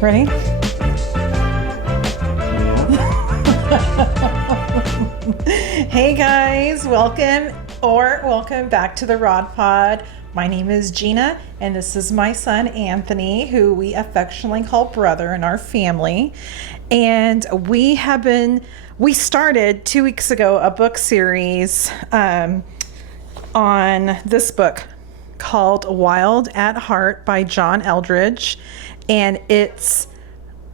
Ready? Hey guys, welcome back to the Rod Pod. My name is Gina, and this is my son Anthony, who we affectionately call brother in our family. And we started 2 weeks ago a book series on this book called Wild at Heart by John Eldredge. And it's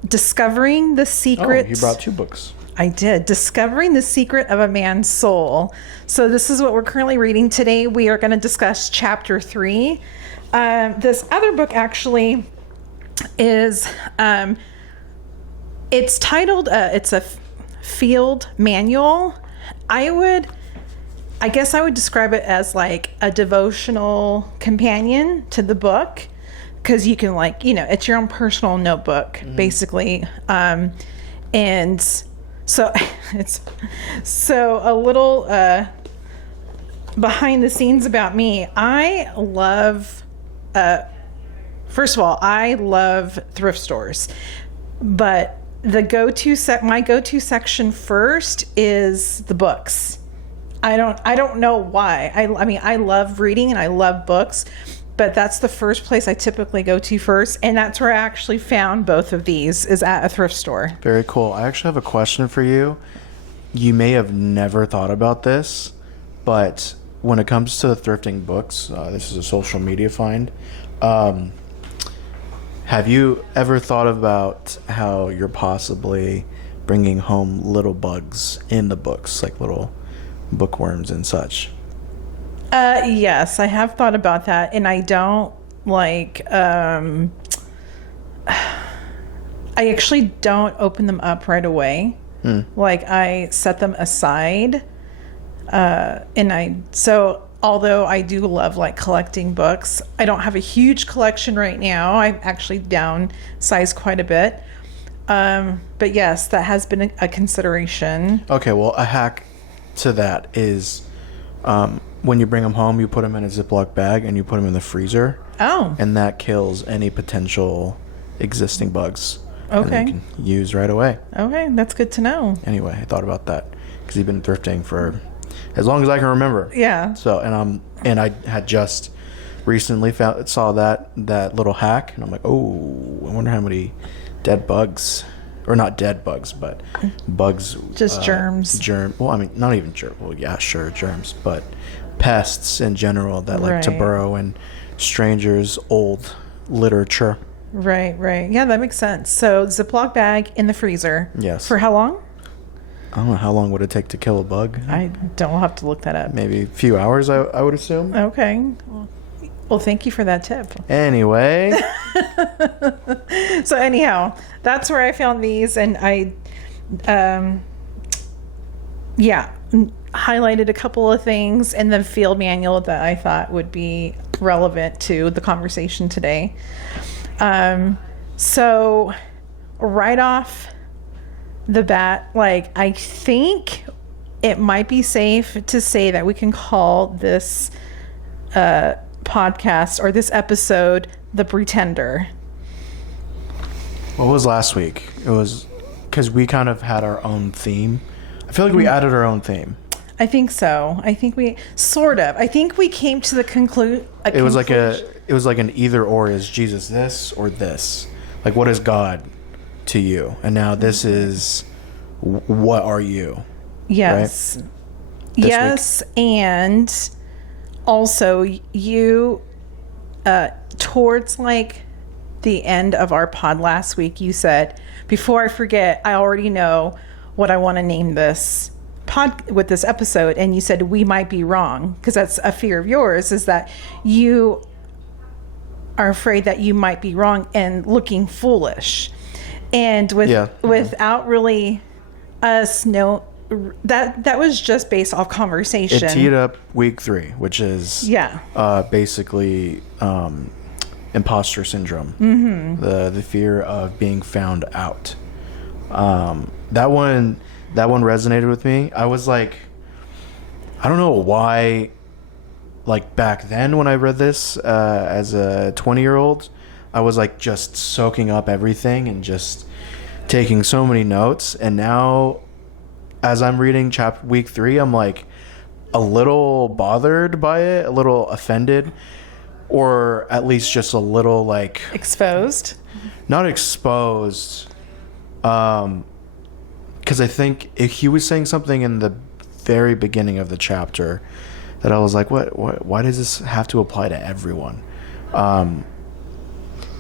discovering the secret. Oh, you brought 2 books. I did. Discovering the Secret of a Man's Soul. So this is what we're currently reading today. We are going to discuss chapter 3. This other book actually is, it's titled, it's a field manual. I guess I would describe it as like a devotional companion to the book, because you can it's your own personal notebook, basically. And so it's a little behind the scenes about me. I love, first of all, I love thrift stores, but my go-to section first is the books. I don't know why. I mean, I love reading and I love books, but that's the first place I typically go to first. And that's where I actually found both of these, is at a thrift store. Very cool. I actually have a question for you. You may have never thought about this, but when it comes to thrifting books, this is a social media find. Have you ever thought about how you're possibly bringing home little bugs in the books, like little bookworms and such? Yes, I have thought about that, and I don't I actually don't open them up right away. Like, I set them aside, although I do love collecting books, I don't have a huge collection right now. I've actually downsized quite a bit. But yes, that has been a consideration. Okay, well, a hack to that is, when you bring them home, you put them in a Ziploc bag and you put them in the freezer. Oh. And that kills any potential existing bugs. Okay. And you can use right away. Okay, that's good to know. Anyway, I thought about that because you've been thrifting for as long as I can remember. Yeah. So, and I had just recently saw that little hack, and I'm like, oh, I wonder how many dead bugs, or not dead bugs, but bugs. Just germs. Well, I mean, not even germs. Well, yeah, sure, germs, but pests in general that like to burrow in strangers' old literature. Right. Yeah, that makes sense. So Ziploc bag in the freezer. Yes. For how long? I don't know, how long would it take to kill a bug? I don't have to look that up. Maybe a few hours, I would assume. Okay. Well, thank you for that tip. Anyway. So anyhow, that's where I found these, and I highlighted a couple of things in the field manual that I thought would be relevant to the conversation today. So right off the bat, I think it might be safe to say that we can call this podcast, or this episode, The Pretender. What was last week? It was because we kind of had our own theme. I feel like we added our own theme. I think so. I think we came to the conclusion. It was like an either or. Is Jesus this or this? Like, what is God to you? And now this is, what are you? Yes. Right? Yes. And also you, towards the end of our pod last week, you said, before I forget, I already know what I want to name this pod with this episode. And you said, we might be wrong, because that's a fear of yours, is that you are afraid that you might be wrong and looking foolish. And without really us know, that was just based off conversation. It teed up week 3, which is basically imposter syndrome. Mm-hmm. The fear of being found out. That one resonated with me. I was like, I don't know why, back then when I read this as a 20-year-old, I was like just soaking up everything and just taking so many notes. And now, as I'm reading week 3, I'm like a little bothered by it, a little offended, or at least just a little like Exposed. not exposed. Because I think if he was saying something in the very beginning of the chapter that I was like, what why does this have to apply to everyone?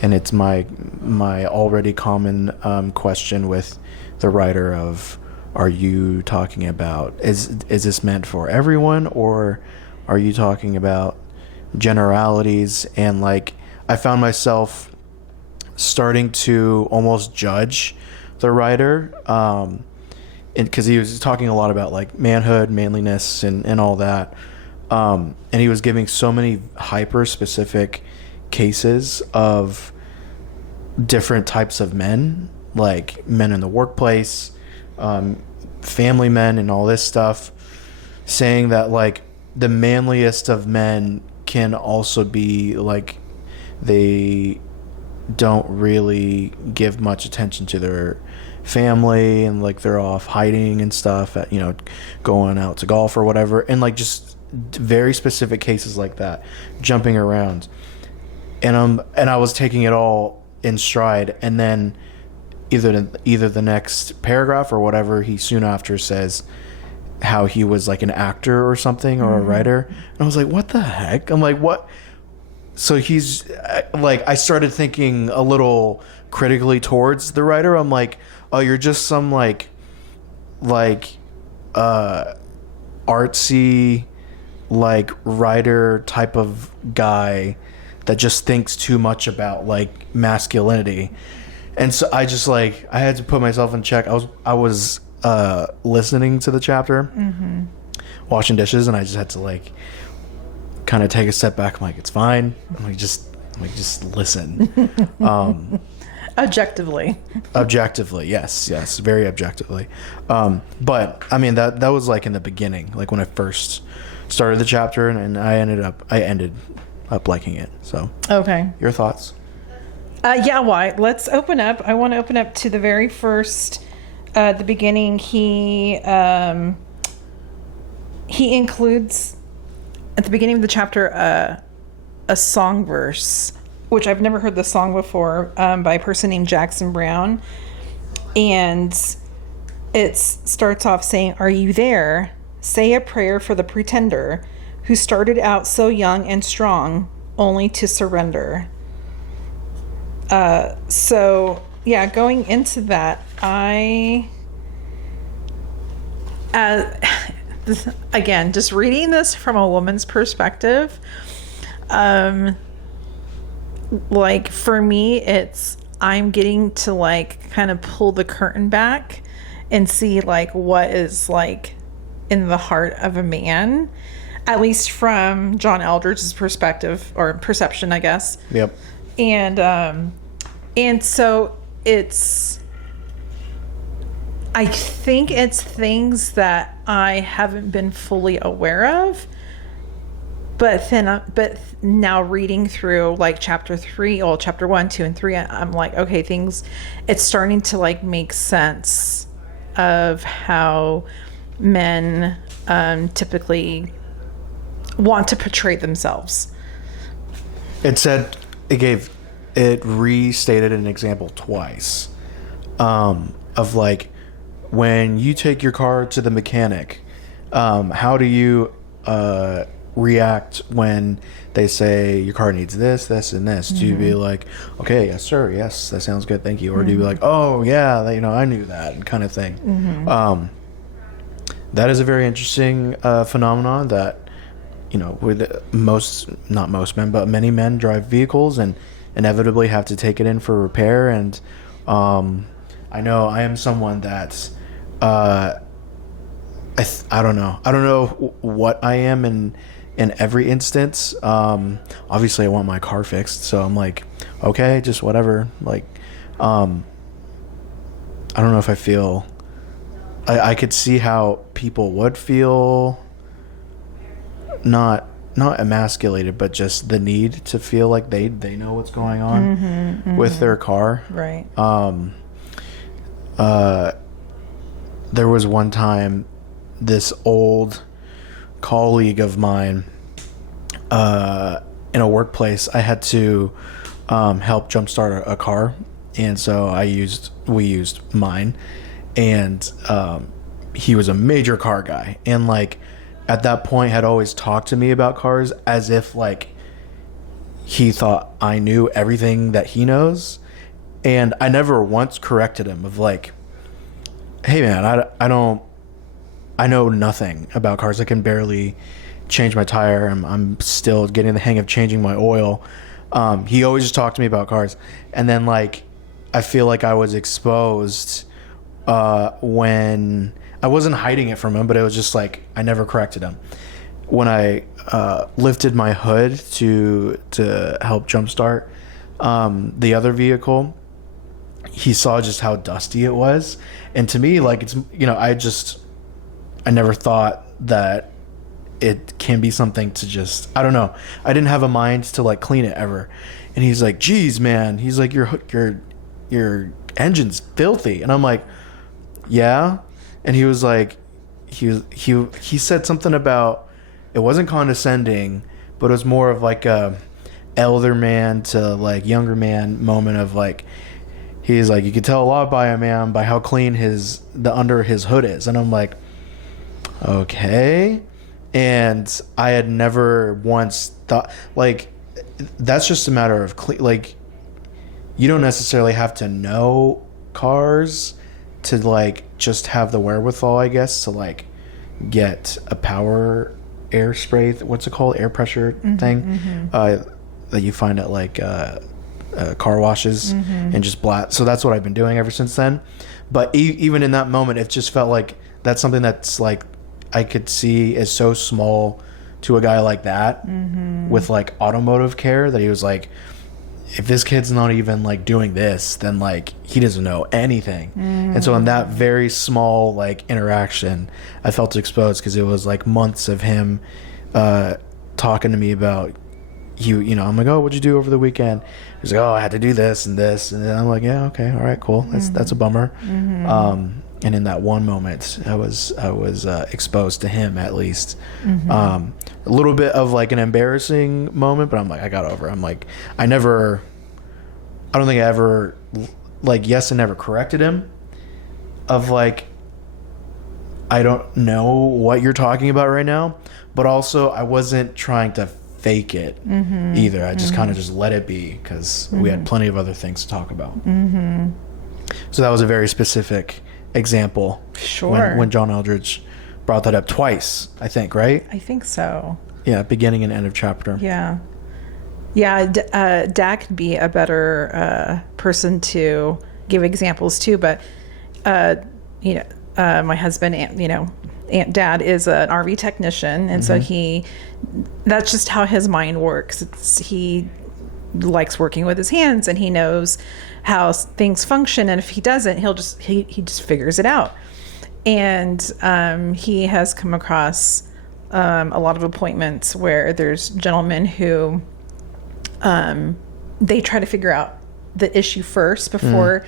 And it's my already common question with the writer of, are you talking about, is this meant for everyone, or are you talking about generalities? And like, I found myself starting to almost judge the writer, because he was talking a lot about like manhood, manliness, and all that, and he was giving so many hyper specific cases of different types of men, like men in the workplace, family men, and all this stuff, saying that like the manliest of men can also be like, they don't really give much attention to their family, and like they're off hiding and stuff, at, going out to golf or whatever, and like just very specific cases like that, jumping around. And I was taking it all in stride, and then either the next paragraph or whatever, he soon after says how he was like an actor or something, or a writer, and I was like, what the heck? I'm like, what? So he's like, I started thinking a little critically towards the writer. I'm like, oh, you're just some like artsy like writer type of guy that just thinks too much about like masculinity. And so I just like, I had to put myself in check. I was listening to the chapter, washing dishes, and I just had to like kind of take a step back. I'm like, it's fine. I'm like, just listen. Objectively. Objectively, yes, very objectively. But I mean, that was like in the beginning, like when I first started the chapter, and I ended up liking it. So Okay. your thoughts? Yeah, why? Let's open up. I want to open up to the very first, the beginning. He includes at the beginning of the chapter a song verse, which I've never heard the song before, by a person named Jackson Brown, and it starts off saying, "Are you there? Say a prayer for the pretender who started out so young and strong, only to surrender." So yeah, going into that, again, just reading this from a woman's perspective, like for me, I'm getting to like kind of pull the curtain back and see like what is like in the heart of a man, at least from John Eldredge's perspective or perception, I guess. Yep. And so I think it's things that I haven't been fully aware of, but now reading through like chapter 1, 2, and 3, I'm like, okay, it's starting to like make sense of how men typically want to portray themselves. It restated an example twice, of like, when you take your car to the mechanic, how do you react when they say your car needs this, this, and this? Do you be like, okay, yes sir, yes, that sounds good, thank you, or do you be like, oh yeah, I knew that, kind of thing? That is a very interesting phenomenon that, with not most men, but many men drive vehicles and inevitably have to take it in for repair. And I know I am someone that I don't know what I am in every instance. Obviously I want my car fixed, so I'm like, okay, just whatever. Like, I don't know if I feel, I could see how people would feel not not emasculated, but just the need to feel like they know what's going on with their car. Right. There was one time this old colleague of mine in a workplace, I had to help jumpstart a car, and so we used mine, and he was a major car guy, and like at that point had always talked to me about cars as if like he thought I knew everything that he knows, and I never once corrected him of like, hey man, I know nothing about cars. I can barely change my tire. I'm still getting the hang of changing my oil. He always just talked to me about cars. And then like, I feel like I was exposed when I wasn't hiding it from him, but it was just like, I never corrected him. When I lifted my hood to help jumpstart the other vehicle, he saw just how dusty it was. And to me, like, it's, you know, I never thought that it can be something to just, I don't know. I didn't have a mind to like clean it ever. And he's like, geez, man. He's like, your engine's filthy. And I'm like, yeah. And he was like, he said something about, it wasn't condescending, but it was more of like a elder man to like younger man moment of like, he's like, you can tell a lot by a man by how clean the under his hood is. And I'm like, okay. And I had never once thought, like, that's just a matter of like, you don't necessarily have to know cars to like just have the wherewithal, I guess, to like get a power air spray, what's it called, air pressure thing, that you find at like car washes, and just blast. So that's what I've been doing ever since then. But even in that moment, it just felt like that's something that's like I could see is so small to a guy like that with like automotive care, that he was like, if this kid's not even like doing this, then like he doesn't know anything. And so in that very small like interaction, I felt exposed, because it was like months of him talking to me about, you know, I'm like, oh, what'd you do over the weekend? He's like, oh, I had to do this and this. And then I'm like, yeah, okay, all right, cool. That's a bummer. And in that one moment, I was exposed to him, at least. A little bit of like an embarrassing moment, but I'm like, I got over it. I'm like, I don't think I ever, like, yes, I never corrected him of like, I don't know what you're talking about right now, but also I wasn't trying to fake it either. I just kind of just let it be, because we had plenty of other things to talk about. So that was a very specific example. Sure. When John Eldridge brought that up twice, I think, right? I think so. Yeah, beginning and end of chapter. Yeah. Yeah, Dad could be a better person to give examples to, but you know, my husband, Aunt Dad is an RV technician, and so that's just how his mind works. He likes working with his hands, and he knows how things function, and if he doesn't, he just figures it out. And he has come across a lot of appointments where there's gentlemen who they try to figure out the issue first before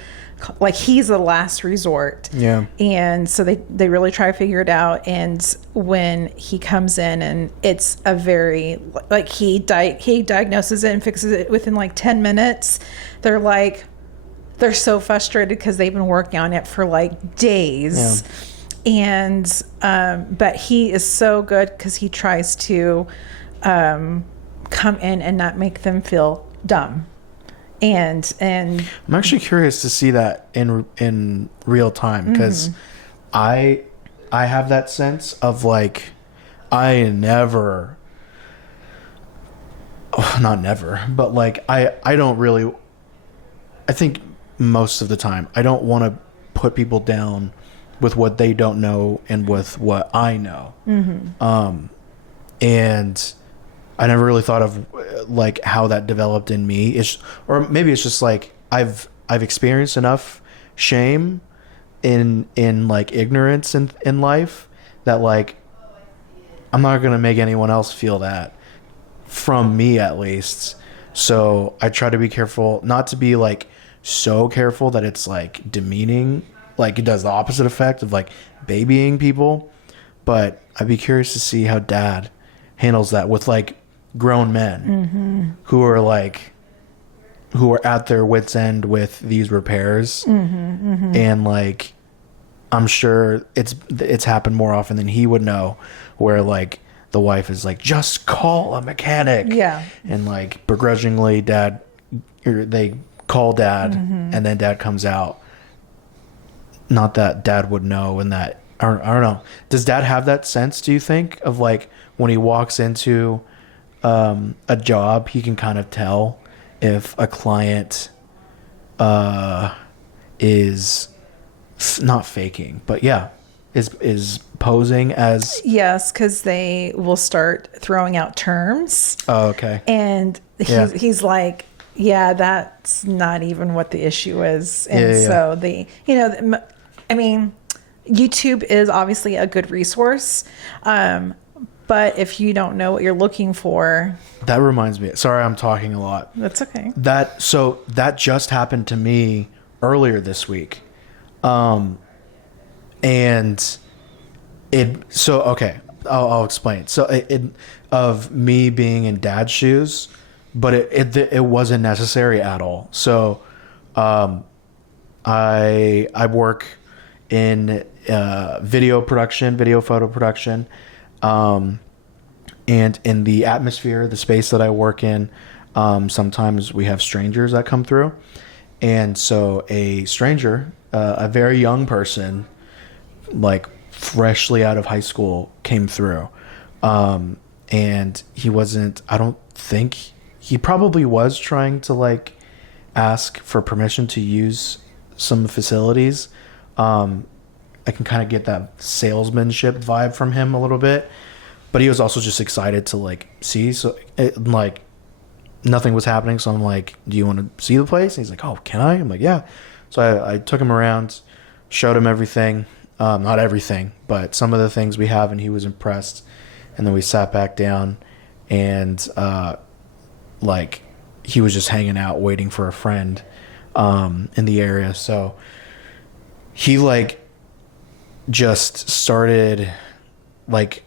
like he's the last resort. Yeah. And so they really try to figure it out. And when he comes in, and it's a very, like, he diagnoses it and fixes it within like 10 minutes. They're so frustrated because they've been working on it for like days. Yeah. And but he is so good, because he tries to come in and not make them feel dumb. And I'm actually curious to see that in real time, because I have that sense of like, I never, not never, but like I don't really, I think most of the time I don't want to put people down with what they don't know and with what I know. And I never really thought of like how that developed in me. Or maybe it's just like I've experienced enough shame in like ignorance in life that like I'm not gonna make anyone else feel that from me at least. So I try to be careful, not to be like so careful that it's like demeaning, like it does the opposite effect of like babying people. But I'd be curious to see how Dad handles that with like grown men who are at their wits' end with these repairs. And like, I'm sure it's happened more often than he would know, where like the wife is like, just call a mechanic. Yeah. And like begrudgingly they call Dad, and then Dad comes out. Not that Dad would know, and that I don't know. Does Dad have that sense, do you think, of like when he walks into a job, he can kind of tell if a client is not faking, but is posing as... Yes, because they will start throwing out terms. Oh, okay. And he's like, yeah, that's not even what the issue is. And so I mean, YouTube is obviously a good resource. But if you don't know what you're looking for... That reminds me. Sorry, I'm talking a lot. That's okay. That just happened to me earlier this week. I'll explain. So of me being in Dad's shoes, but it wasn't necessary at all. So I work in video photo production, and in the atmosphere, the space that I work in, sometimes we have strangers that come through. And so a stranger, a very young person, like freshly out of high school, came through. And he wasn't, I don't think, he probably was trying to like ask for permission to use some facilities. I can kind of get that salesmanship vibe from him a little bit, but he was also just excited to like see. So like nothing was happening. So I'm like, do you want to see the place? And he's like, oh, can I? I'm like, yeah. So I took him around, showed him everything. Not everything, but some of the things we have, and he was impressed. And then we sat back down, and like he was just hanging out waiting for a friend in the area. So he like just started like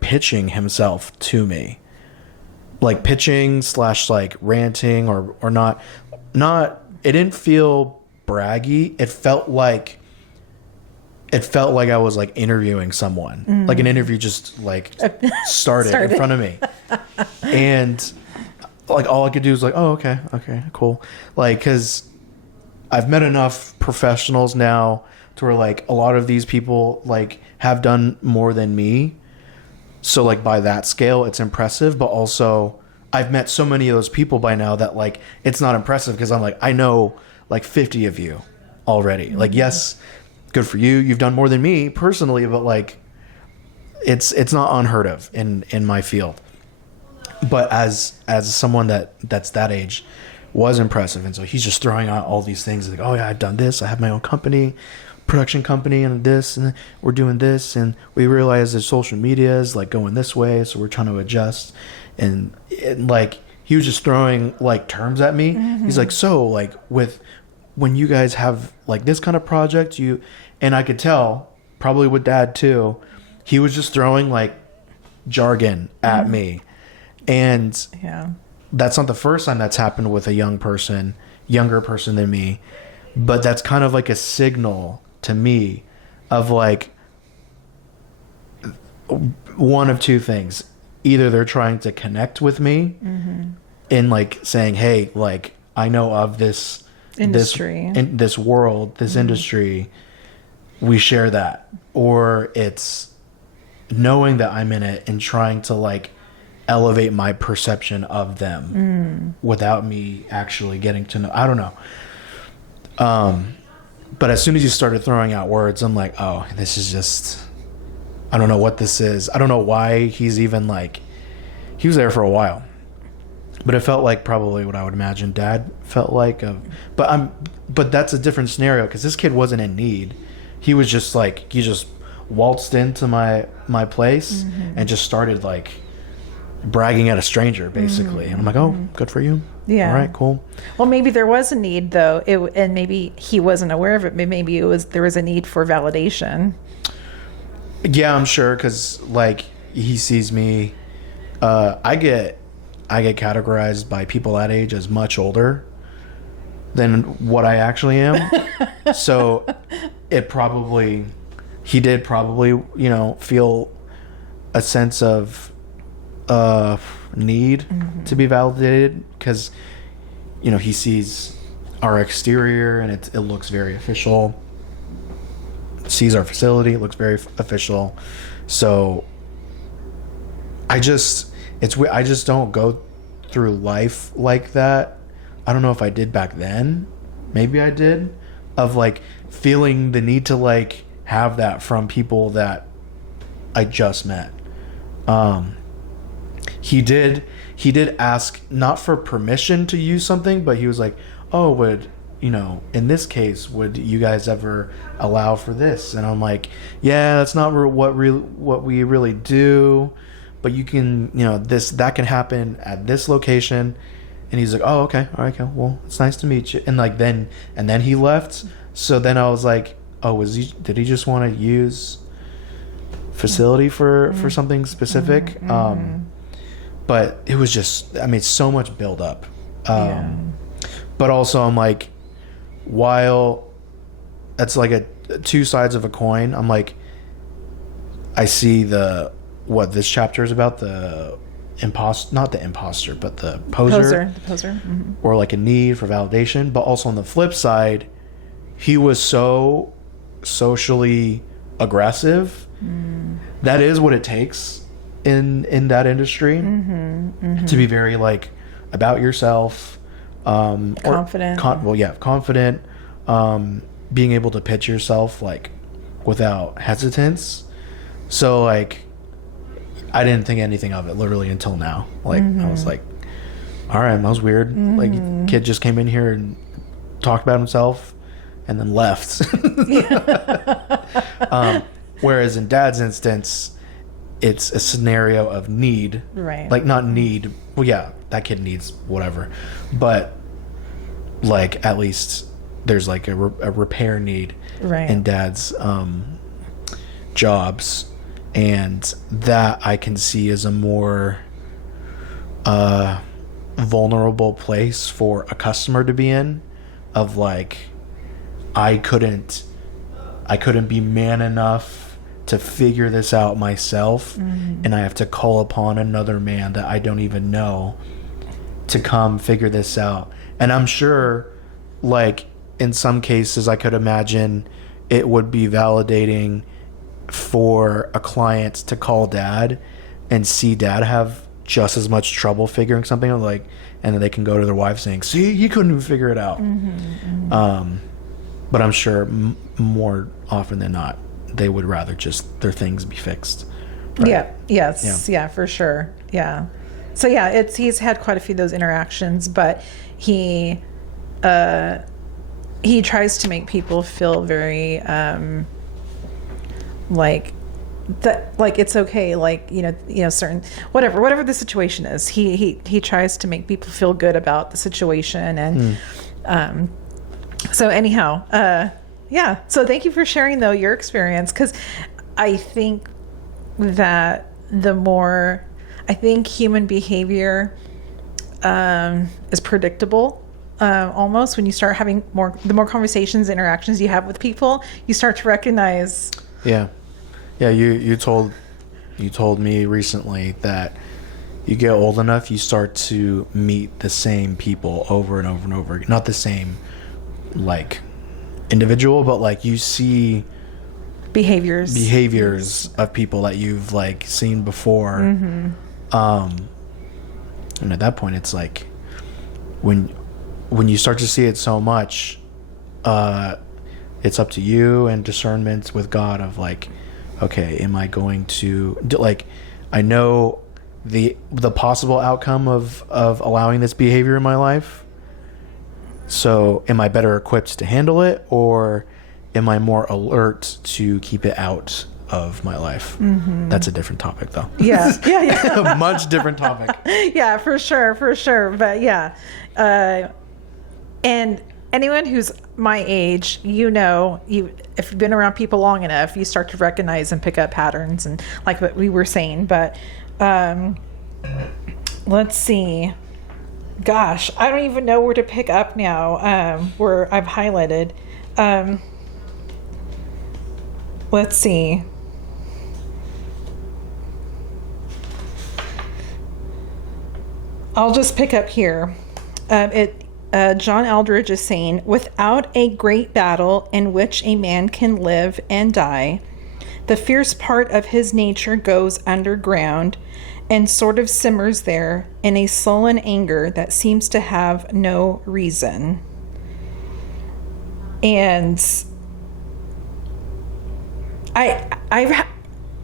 pitching himself to me, like pitching / like ranting or not. It didn't feel braggy. It felt like I was like interviewing someone, like an interview just like started in front of me. And like all I could do was like, oh, okay, cool. Like, cause I've met enough professionals now to where like a lot of these people like have done more than me. So like by that scale, it's impressive, but also I've met so many of those people by now that like, it's not impressive because I'm like, I know like 50 of you already. Like, yes, good for you. You've done more than me personally, but like it's not unheard of in my field. But as someone that's that age was impressive. And so he's just throwing out all these things like, oh yeah, I've done this. I have my own production company, and this, and we're doing this. And we realize that social media is like going this way. So we're trying to adjust. And like, he was just throwing like terms at me. He's like, so like when you guys have like this kind of project, and I could tell probably with Dad too, he was just throwing like jargon at me. And yeah, that's not the first time that's happened with a younger person than me, but that's kind of like a signal to me of like one of two things. Either they're trying to connect with me in like saying, hey, like I know of this industry, this world, this industry, we share that. Or it's knowing that I'm in it and trying to like elevate my perception of them without me actually getting to know. I don't know. But as soon as you started throwing out words, I'm like, oh, this is just, I don't know what this is. I don't know why he's even like, he was there for a while, but it felt like probably what I would imagine Dad felt like. But that's a different scenario because this kid wasn't in need. He was just like, he just waltzed into my place and just started like bragging at a stranger, basically. And I'm like, oh, good for you. Yeah. All right, cool. Well, maybe there was a need though, and maybe he wasn't aware of it. But maybe there was a need for validation. Yeah, I'm sure, because like he sees me. I get categorized by people that age as much older than what I actually am. So he did probably, feel a sense of need to be validated, because he sees our exterior and it looks very official, sees our facility, it looks very official. So I just don't go through life like that. I don't know if I did back then. Maybe I did, of like feeling the need to like have that from people that I just met. He did ask not for permission to use something, but he was like, oh, would, in this case, would you guys ever allow for this? And I'm like, yeah, that's not what we really do, but you can, that can happen at this location. And he's like, oh, okay, all right, okay, well, it's nice to meet you. And like then he left. So then I was like, oh, did he just want to use facility for something specific? But it was just, so much build up. But also I'm like, while that's like two sides of a coin, I'm like, I see what this chapter is about, the not the imposter, but the poser. The poser. Mm-hmm. Or like a need for validation. But also on the flip side, he was so socially aggressive. That is what it takes in that industry, to be very like about yourself, confident. Confident, being able to pitch yourself like without hesitance. So like I didn't think anything of it literally until now. Like I was like, all right, that was weird. Like kid just came in here and talked about himself and then left. Whereas in Dad's instance, it's a scenario of need. Right. Like not need. Well, yeah, that kid needs whatever. But like at least there's like a repair need in Dad's jobs. And that I can see as a more vulnerable place for a customer to be in, of like, I couldn't be man enough to figure this out myself, and I have to call upon another man that I don't even know to come figure this out. And I'm sure, like, in some cases, I could imagine it would be validating for a client to call Dad and see Dad have just as much trouble figuring something out, like, and then they can go to their wife saying, see, you couldn't even figure it out. But I'm sure more often than not, they would rather just their things be fixed. Right? Yeah. Yes. Yeah, for sure. Yeah. So yeah, he's had quite a few of those interactions, but he tries to make people feel very like that, like it's okay, like certain whatever the situation is. He tries to make people feel good about the situation, and so anyhow, yeah. So thank you for sharing though your experience, because I think that human behavior is predictable. Almost when you start having the more conversations, interactions you have with people, you start to recognize. Yeah. You told me recently that you get old enough, you start to meet the same people over and over and over. Not the same, like, individual, but like you see behaviors of people that you've like seen before. And at that point, it's like when you start to see it so much, it's up to you and discernment with God of like, okay, am I going to like, I know the possible outcome of allowing this behavior in my life. So am I better equipped to handle it, or am I more alert to keep it out of my life. That's a different topic, though. Yeah. A much different topic. Yeah, for sure. But yeah. And anyone who's my age, if you've been around people long enough, you start to recognize and pick up patterns, and like what we were saying. But let's see. Gosh, I don't even know where to pick up now. Where I've highlighted. Let's see. I'll just pick up here. John Eldridge is saying, without a great battle in which a man can live and die, the fierce part of his nature goes underground and sort of simmers there in a sullen anger that seems to have no reason. And I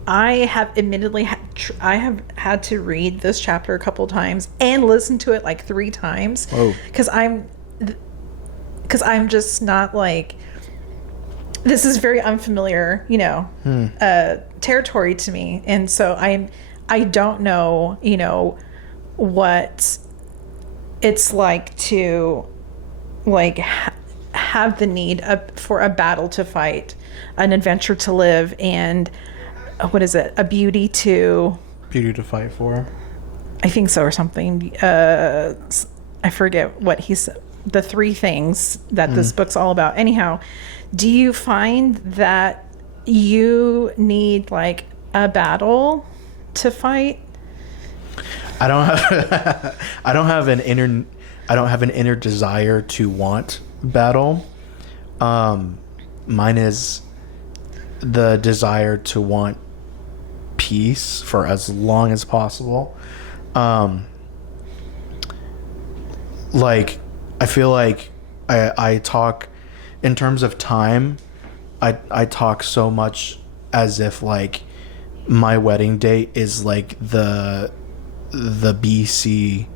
have admittedly I have had to read this chapter a couple times and listen to it like 3 times because I'm just not like, this is very unfamiliar, territory to me, and so I don't know, what it's like to have the need for a battle to fight, an adventure to live, and what is it? A beauty to fight for. I think so, or something. I forget what he said. The 3 things that this book's all about. Anyhow, do you find that you need like a battle to fight? I don't have an inner desire to want battle. Mine is the desire to want peace for as long as possible. I feel like I talk in terms of time. I talk so much as if like my wedding date is like the BC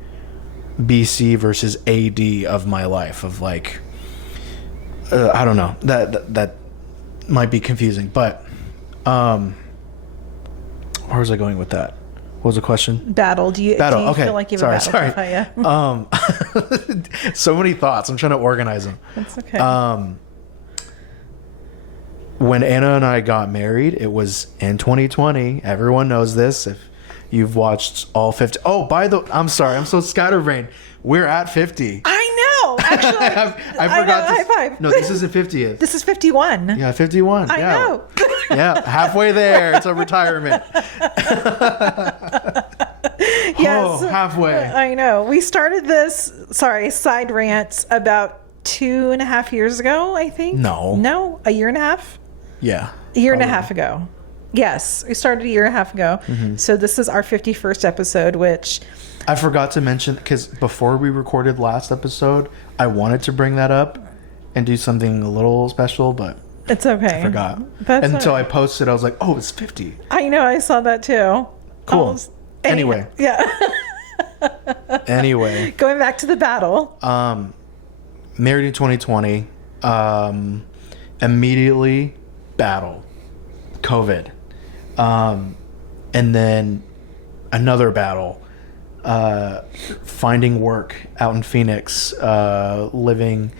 versus AD of my life, of like I don't know, that might be confusing, but where was I going with that? What was the question? Battle. Do you okay. feel like you have a battle to fight? Yeah. So many thoughts. I'm trying to organize them. That's okay. When Anna and I got married, it was in 2020. Everyone knows this if you've watched all 50. Oh, I'm sorry. I'm so scatterbrained. We're at 50. I know. Actually, I forgot. High five. No, this isn't 50th. This is 51. Yeah, 51. I know. Yeah, halfway there. It's a retirement. Yes. Oh, halfway. I know. We started this, side rants about 2.5 years ago, I think. No, a year and a half? Yeah. A year and a half ago. Yes, we started a year and a half ago. Mm-hmm. So this is our 51st episode, which I forgot to mention, because before we recorded last episode, I wanted to bring that up and do something a little special, but it's okay. I forgot. Until I posted, I was like, oh, it's 50. I know, I saw that too. Cool. Anyway. Yeah. Anyway. Going back to the battle. Married in 2020. Immediately battle. COVID. And then another battle. Finding work out in Phoenix. Living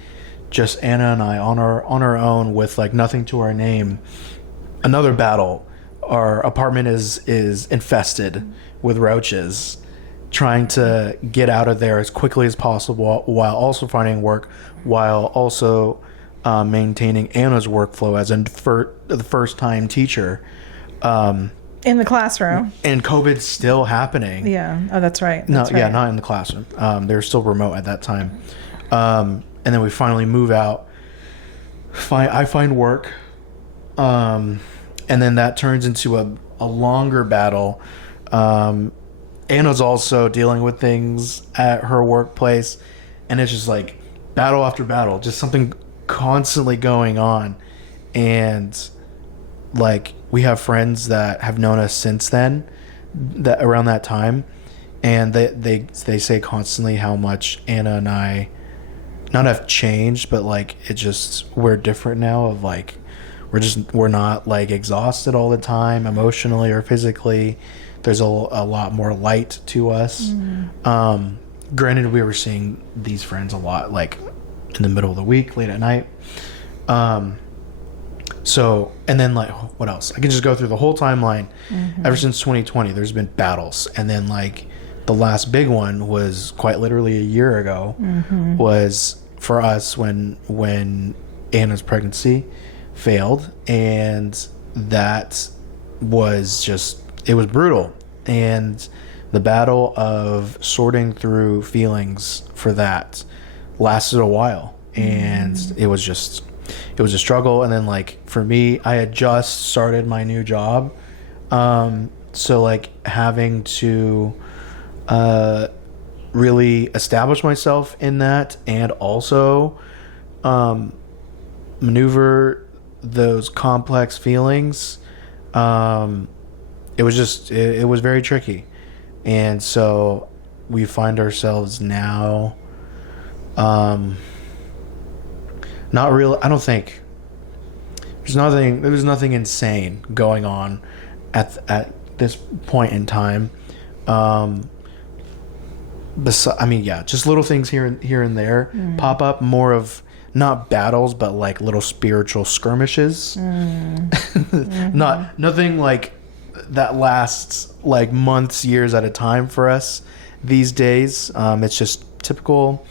just Anna and I on our own with like nothing to our name. Another battle. Our apartment is infested with roaches. Trying to get out of there as quickly as possible while also finding work, while also maintaining Anna's workflow as the first-time teacher. In the classroom. And COVID's still happening. Yeah. Oh, that's right. Yeah, not in the classroom. They were still remote at that time. And then we finally move out. I find work. And then that turns into a longer battle. Anna's also dealing with things at her workplace. And it's just like battle after battle. Just something constantly going on. And like we have friends that have known us since then, that around that time, and they say constantly how much Anna and I not have changed, but like it just, we're different now. Of like we're not like exhausted all the time emotionally or physically. There's a lot more light to us. Granted, we were seeing these friends a lot like in the middle of the week, late at night. So, and then like, what else? I can just go through the whole timeline. Ever since 2020, there's been battles. And then like the last big one was quite literally a year ago, was for us when Anna's pregnancy failed. And that was just, it was brutal. And the battle of sorting through feelings for that lasted a while. And it was a struggle. And then like for me, I had just started my new job, so like having to really establish myself in that, and also maneuver those complex feelings, it was very tricky. And so we find ourselves now not real. I don't think there's nothing insane going on at this point in time. Just little things here and there pop up, more of not battles, but like little spiritual skirmishes. Nothing like that lasts like months, years at a time for us these days. It's just typical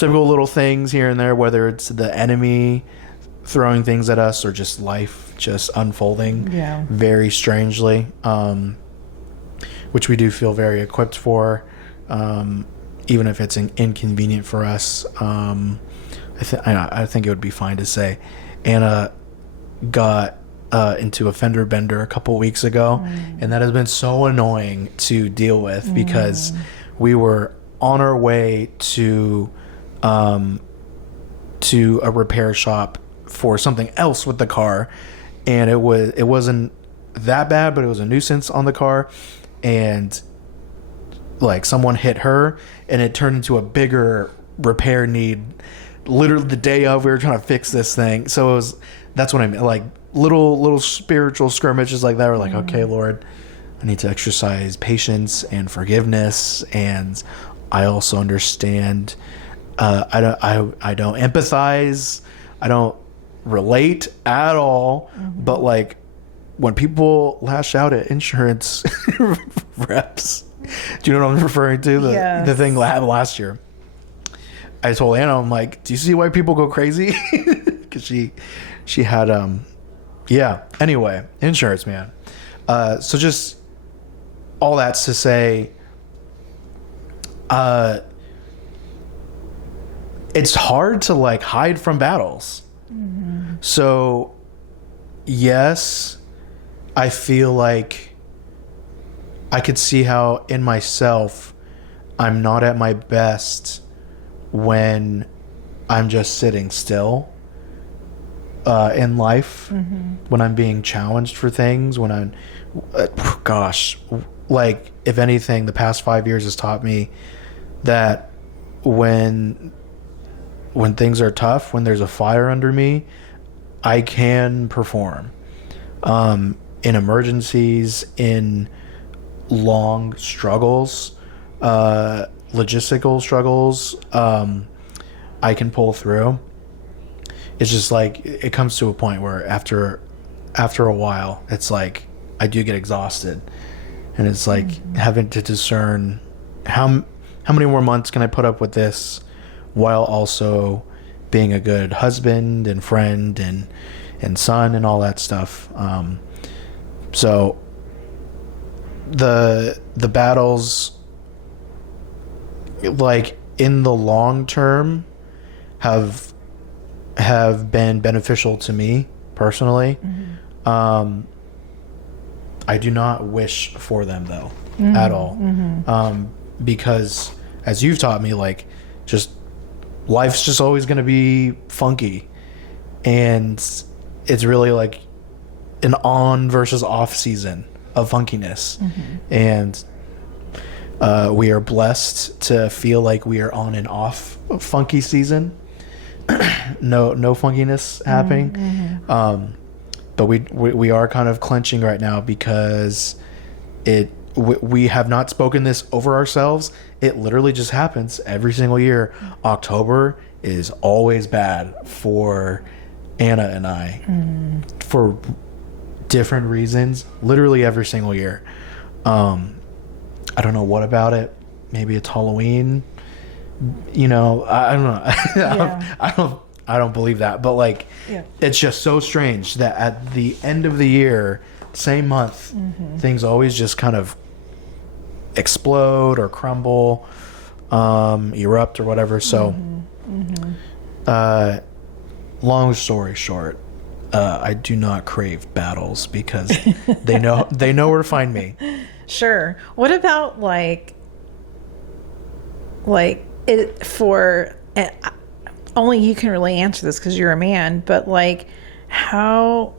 little things here and there, whether it's the enemy throwing things at us or just life just unfolding very strangely, which we do feel very equipped for, even if it's inconvenient for us. I think it would be fine to say Anna got into a fender bender a couple weeks ago, and that has been so annoying to deal with, because we were on our way to a repair shop for something else with the car, and it wasn't that bad, but it was a nuisance on the car, and like someone hit her, and it turned into a bigger repair need literally the day of. We were trying to fix this thing. So that's what I mean, like little spiritual skirmishes like that. We're like, okay, Lord, I need to exercise patience and forgiveness, and I also understand. I don't empathize. I don't relate at all. But like when people lash out at insurance reps, do you know what I'm referring to? The thing that happened last year. I told Anna, I'm like, do you see why people go crazy? Because she had Anyway, insurance, man. So just all that's to say, it's hard to like hide from battles. So yes, I feel like I could see how in myself I'm not at my best when I'm just sitting still in life, when I'm being challenged for things, when I'm like if anything, the past 5 years has taught me that when things are tough, when there's a fire under me, I can perform. In emergencies, in long struggles, logistical struggles, I can pull through. It's just like it comes to a point where after a while, it's like I do get exhausted, and it's like having to discern how many more months can I put up with this, while also being a good husband and friend and son and all that stuff. So the battles, like in the long term, have been beneficial to me personally. I do not wish for them though, at all. Because as you've taught me, like just life's just always going to be funky, and it's really like an on versus off season of funkiness. And we are blessed to feel like we are on and off funky season. no funkiness happening. but we are kind of clenching right now because we have not spoken this over ourselves. It literally just happens every single year. October is always bad for Anna and I for different reasons, literally every single year. I don't know what about it. Maybe it's Halloween. You know, I don't know. I don't believe that, but like, it's just so strange that at the end of the year, same month, things always just kind of explode or crumble, erupt or whatever. So, long story short, I do not crave battles because they know where to find me. Sure. What about like it for only you can really answer this because you're a man, but like how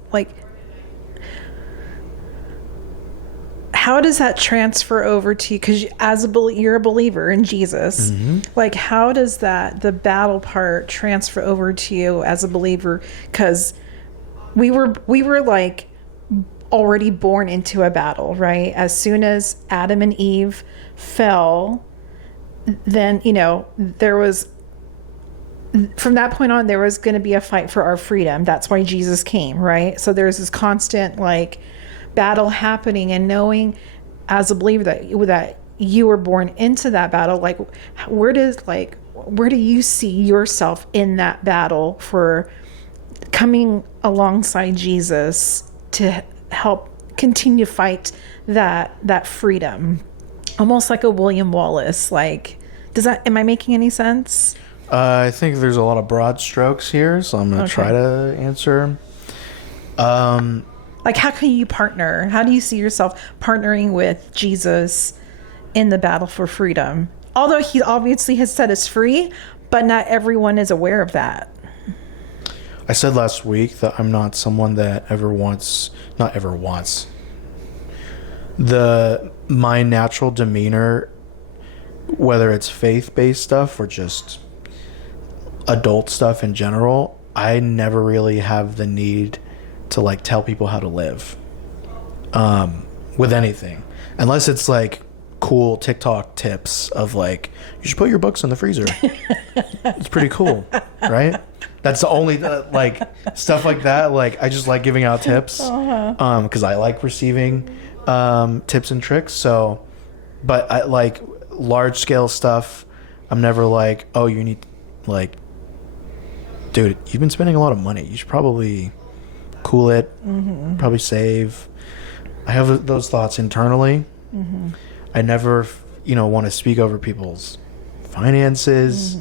does that transfer over to you? Because you're a believer in Jesus. Like, how does the battle part transfer over to you as a believer? Because we were like already born into a battle, right? As soon as Adam and Eve fell, then, you know, there was, from that point on, there was going to be a fight for our freedom. That's why Jesus came, right? So there's this constant like battle happening, and knowing as a believer that you were born into that battle, like where do you see yourself in that battle for coming alongside Jesus to help continue to fight that freedom, almost like a William Wallace? Like, am I making any sense? I think there's a lot of broad strokes here, so I'm going to try to answer. Like, how can you partner? How do you see yourself partnering with Jesus in the battle for freedom? Although he obviously has set us free, but not everyone is aware of that. I said last week that I'm not someone that not ever wants. My natural demeanor, whether it's faith-based stuff or just adult stuff in general, I never really have the need to like tell people how to live with anything, unless it's like cool TikTok tips of like, you should put your books in the freezer. It's pretty cool, right? That's the only like stuff like that. Like, I just like giving out tips because I like receiving tips and tricks. So, but I like large scale stuff. I'm never like, oh, you need, like, dude, you've been spending a lot of money. You should probably cool it, probably save. I have those thoughts internally. I never, want to speak over people's finances.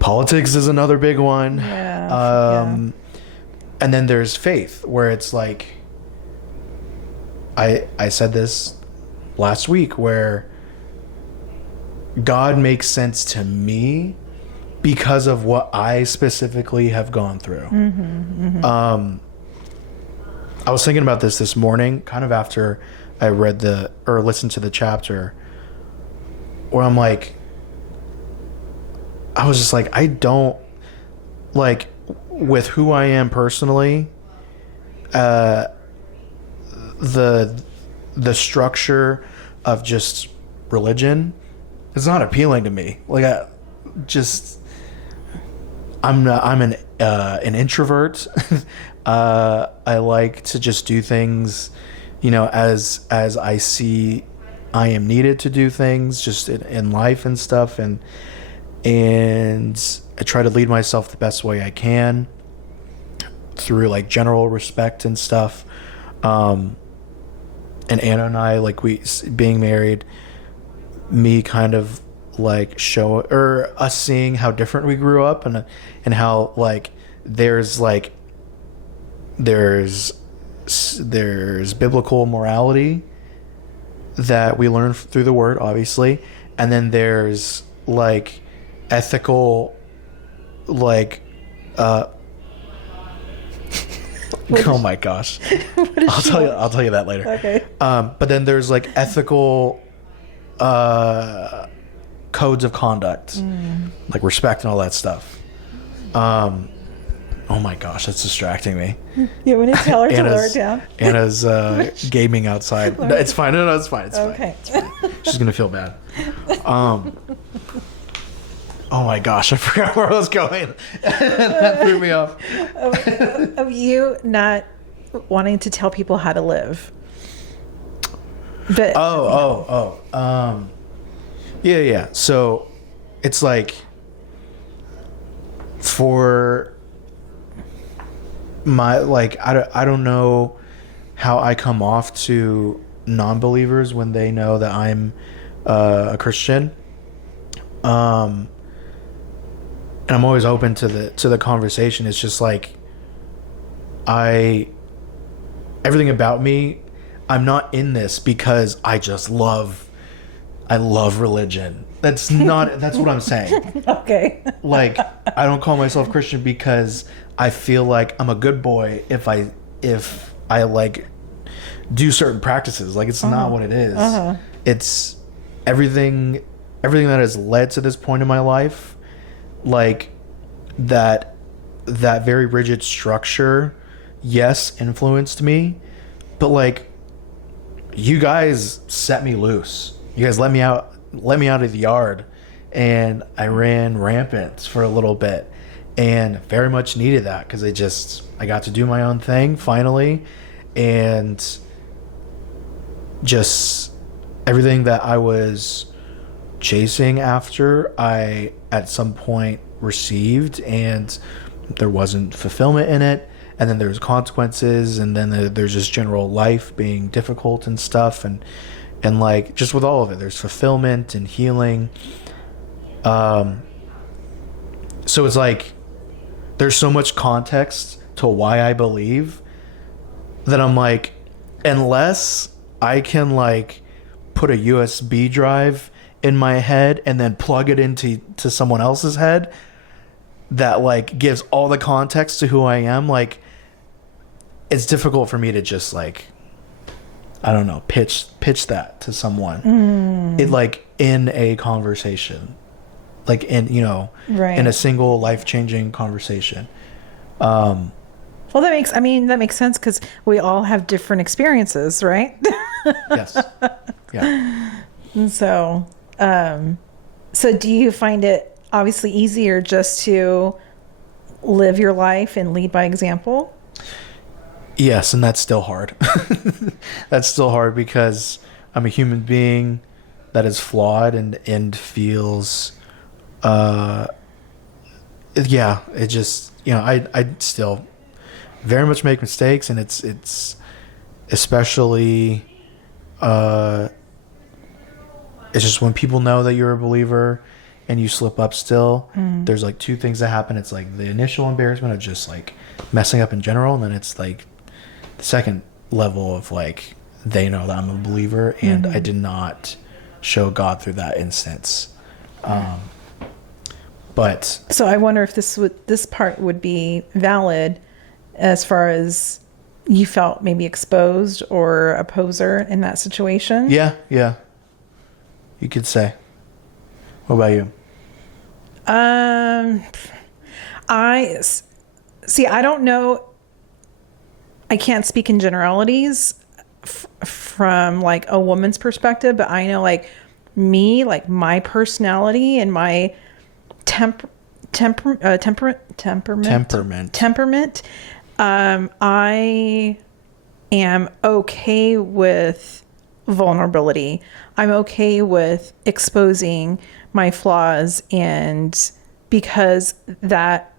Politics is another big one. And then there's faith, where it's like, I said this last week, where God makes sense to me because of what I specifically have gone through. I was thinking about this morning, kind of after I read listened to the chapter, where I'm like, I was just like, I don't, like, with who I am personally, the structure of just religion is not appealing to me. Like, I'm an introvert. I like to just do things, as I see I am needed to do things, just in life and stuff, and I try to lead myself the best way I can through like general respect and stuff. And Anna and I, like, being married, me kind of like us seeing how different we grew up, and how like there's biblical morality that we learn through the word, obviously, and then there's like ethical, like oh my gosh, I'll tell you that later. Okay. But then there's like ethical codes of conduct, like respect and all that stuff. Oh my gosh, that's distracting me. You want to tell her to lower it down? Anna's gaming outside. No, it's fine. No, it's fine. It's Okay. fine. She's gonna feel bad. Oh my gosh, I forgot where I was going. That threw me off. Of you not wanting to tell people how to live. But yeah. So it's like for my I don't know how I come off to non-believers when they know that I'm a Christian. And I'm always open to the conversation. It's just like everything about me, I'm not in this because I love religion. That's what I'm saying. okay. Like, I don't call myself Christian because I feel like I'm a good boy if I like do certain practices. Like, it's not what it is. It's everything that has led to this point in my life. Like, that very rigid structure, yes, influenced me, but like, you guys set me loose. You guys let me out of the yard, and I ran rampant for a little bit, and very much needed that because I got to do my own thing finally, and just everything that I was chasing after, I at some point received, and there wasn't fulfillment in it, and then there's consequences, and then there's just general life being difficult and stuff, and like, just with all of it, there's fulfillment and healing. So it's like there's so much context to why I believe that I'm like, unless I can like put a USB drive in my head and then plug it into someone else's head that like gives all the context to who I am, like, it's difficult for me to just like, I don't know, pitch that to someone. It like in a conversation, like in, right, in a single life-changing conversation. Well, that makes sense because we all have different experiences, right? Yes. Yeah. And so do you find it obviously easier just to live your life and lead by example? Yes, and that's still hard. That's still hard because I'm a human being that is flawed and feels, it just, I still very much make mistakes, and it's especially, it's just when people know that you're a believer and you slip up still, there's like two things that happen. It's like the initial embarrassment of just like messing up in general, and then it's like the second level of like, they know that I'm a believer and I did not show God through that instance. But so I wonder if this part would be valid as far as you felt maybe exposed or a poser in that situation. Yeah, you could say. What about you? I don't know. I can't speak in generalities from like a woman's perspective, but I know like me, like my personality and my temperament. I am okay with vulnerability. I'm okay with exposing my flaws, and because that,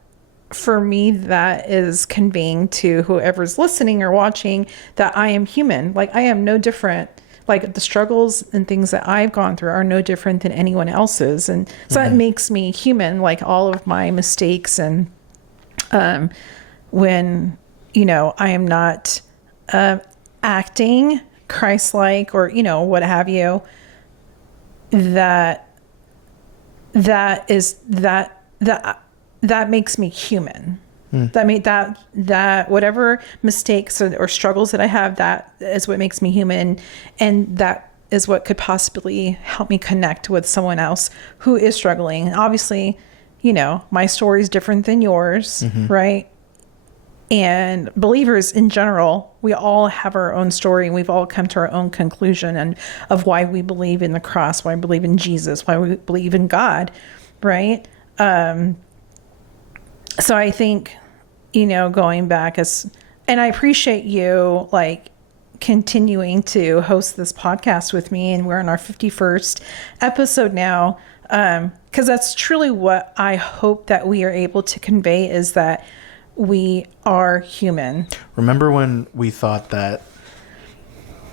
for me, that is conveying to whoever's listening or watching that I am human. Like, I am no different. Like, the struggles and things that I've gone through are no different than anyone else's. And so that makes me human, like all of my mistakes. And when, I am not acting Christ-like or, what have you, that makes me human. That whatever mistakes or struggles that I have, that is what makes me human, and that is what could possibly help me connect with someone else who is struggling. And obviously, my story is different than yours, right? and believers in general, we all have our own story, and we've all come to our own conclusion and of why we believe in the cross, why we believe in Jesus, why we believe in God, right? So I think, going back and I appreciate you like continuing to host this podcast with me, and we're in our 51st episode now, because that's truly what I hope that we are able to convey, is that we are human. Remember when we thought that,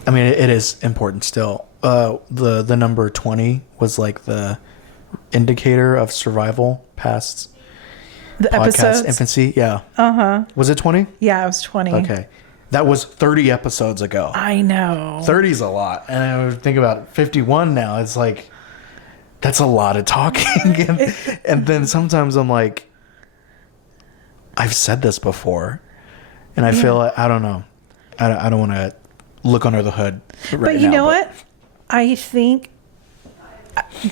I mean, it is important still, the number 20 was like the indicator of survival past The podcast episodes? infancy? Yeah. Was it 20? Yeah, it was 20. Okay. That was 30 episodes ago. I know. 30 is a lot. And I would think about 51 now. It's like, that's a lot of talking. and then sometimes I'm like, I've said this before. And I feel like, I don't know. I don't want to look under the hood right now. But you know what? I think,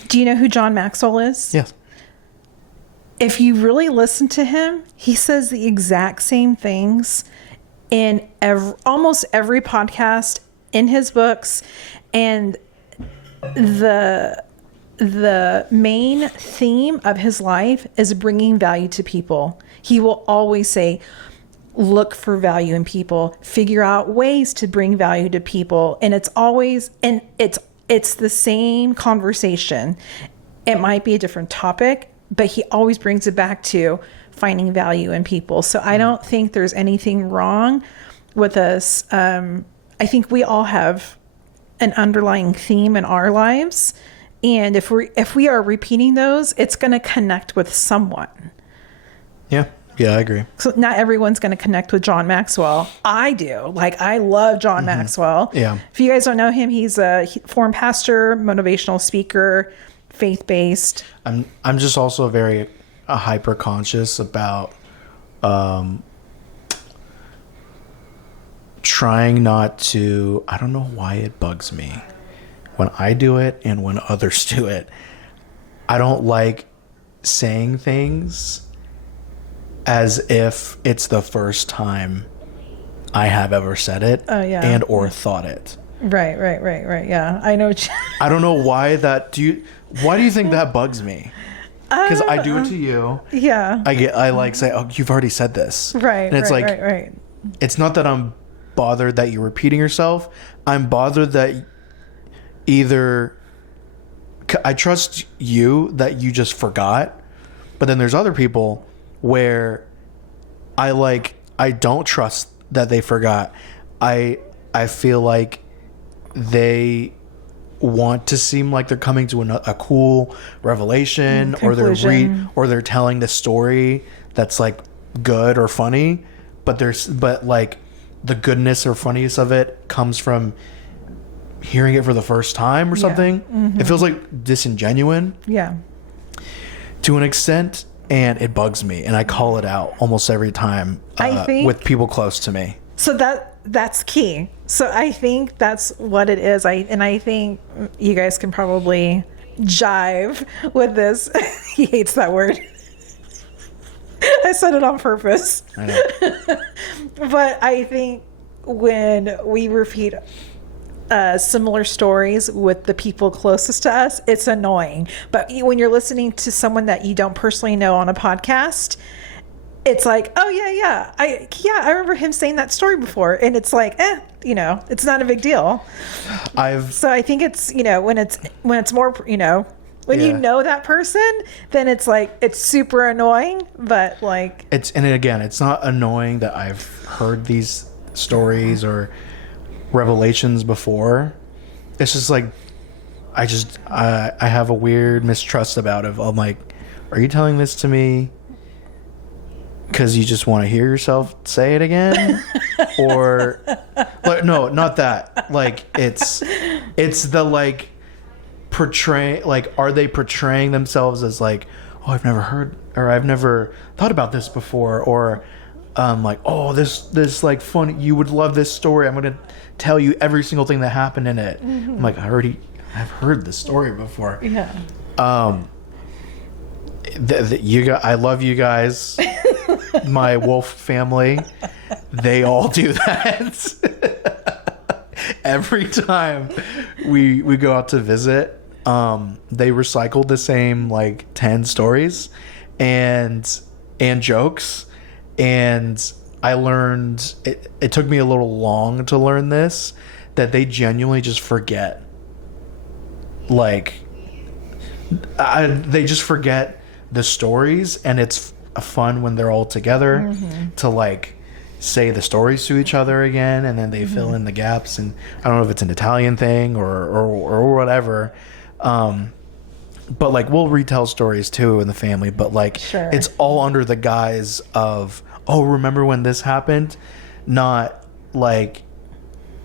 do you know who John Maxwell is? Yes. If you really listen to him, he says the exact same things in almost every podcast, in his books, and the main theme of his life is bringing value to people. He will always say, look for value in people, figure out ways to bring value to people, and it's the same conversation. It might be a different topic, but he always brings it back to finding value in people. So I don't think there's anything wrong with us. I think we all have an underlying theme in our lives. And if we are repeating those, it's going to connect with someone. Yeah. Yeah, I agree. So not everyone's going to connect with John Maxwell. I do. Like, I love John Maxwell. Yeah. If you guys don't know him, he's a former pastor, motivational speaker, faith-based. I'm just also very hyper conscious about trying not to, I don't know why it bugs me when I do it and when others do it. I don't like saying things as if it's the first time I have ever said it and or thought it. Right. Yeah, I know. I don't know why why do you think that bugs me? Because I do it to you. Yeah. I like say, oh, you've already said this. Right. And it's right. It's not that I'm bothered that you're repeating yourself. I'm bothered that either I trust you that you just forgot, but then there's other people where I don't trust that they forgot. I feel like they want to seem like they're coming to a cool revelation, or they're telling the story that's like good or funny, but like the goodness or funniness of it comes from hearing it for the first time or something. Mm-hmm. It feels like disingenuous. Yeah. To an extent, and it bugs me, and I call it out almost every time I think, with people close to me. So that's key. So I think that's what it is. I think you guys can probably jive with this. He hates that word. I said it on purpose. I know. But I think when we repeat similar stories with the people closest to us, it's annoying. But when you're listening to someone that you don't personally know on a podcast, it's like, oh yeah, I remember him saying that story before, and it's like, it's not a big deal. So I think it's, when it's more, when you know that person, then it's like, it's super annoying, but like and again, it's not annoying that I've heard these stories or revelations before. It's just like I have a weird mistrust about it. I'm like, are you telling this to me because you just want to hear yourself say it again? Or like, no, not that. Like, it's the like portray, like, are they portraying themselves as like, oh, I've never heard, or I've never thought about this before, or like, oh, this like fun, you would love this story, I'm gonna tell you every single thing that happened in it. Mm-hmm. I'm like, I've heard this story before. Yeah. I love you guys. my wolf family, they all do that. Every time we go out to visit, they recycled the same like 10 stories and jokes. And I learned, it took me a little long to learn this, that they genuinely just forget. Like, they just forget the stories, and it's fun when they're all together to like say the stories to each other again, and then they fill in the gaps. And I don't know if it's an Italian thing or whatever, but like we'll retell stories too in the family, but like it's all under the guise of, oh, remember when this happened? Not like,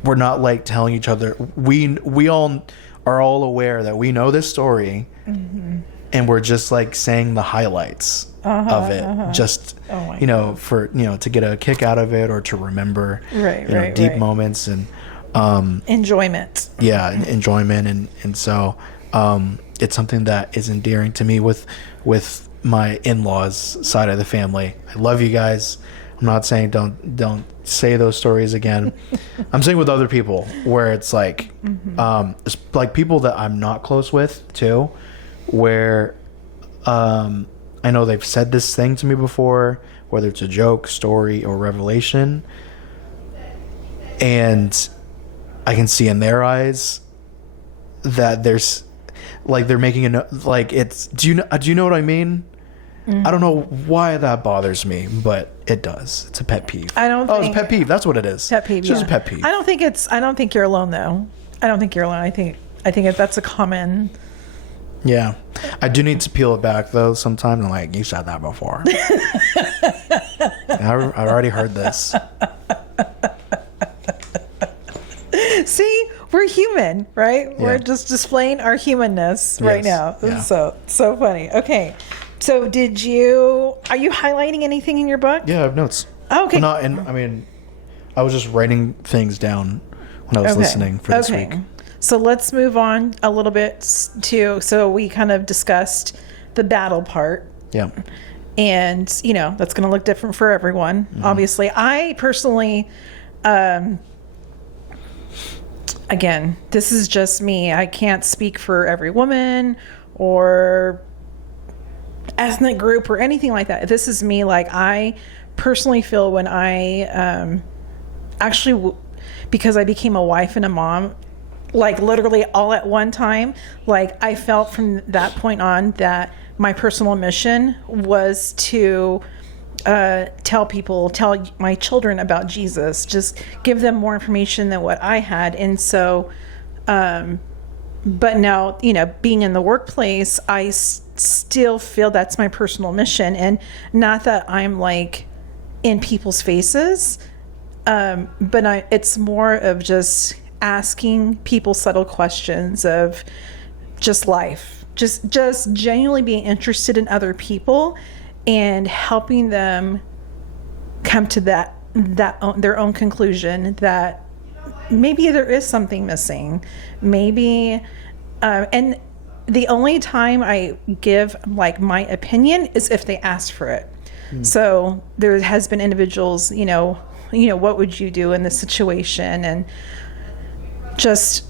we're not like telling each other, we all are all aware that we know this story, and we're just like saying the highlights of it, just for to get a kick out of it, or to remember deep moments and enjoyment. Enjoyment. And so it's something that is endearing to me with my in-laws side of the family. I love you guys. I'm not saying don't say those stories again. I'm saying with other people, where it's like it's like people that I'm not close with too, where I know they've said this thing to me before, whether it's a joke, story, or revelation, and I can see in their eyes that there's like they're making like it's. Do you know what I mean? I don't know why that bothers me, but it does. It's a pet peeve. I don't think... it's a pet peeve. That's what it is. Pet peeve, It's just a pet peeve. I don't think you're alone, though. I don't think you're alone. I think that's a common... Yeah. I do need to peel it back, though, sometimes. I'm like, you said that before. I've already heard this. See? We're human, right? Yeah. We're just displaying our humanness right now. Yeah. So funny. Okay. So are you highlighting anything in your book? Yeah, I have notes. Oh, okay. I was just writing things down when I was listening for this week. So let's move on a little bit so we kind of discussed the battle part. Yeah. And, that's going to look different for everyone. Obviously, I personally, again, this is just me. I can't speak for every woman or ethnic group or anything like that. This is me. Like, I personally feel when I because I became a wife and a mom, like literally all at one time, like I felt from that point on that my personal mission was to tell my children about Jesus, just give them more information than what I had. And so but now, being in the workplace, I still feel that's my personal mission. And not that I'm like in people's faces, but it's more of just asking people subtle questions of just life, just genuinely being interested in other people and helping them come to their own conclusion that maybe there is something missing. Maybe, and the only time I give like my opinion is if they ask for it. So there has been individuals, what would you do in this situation? And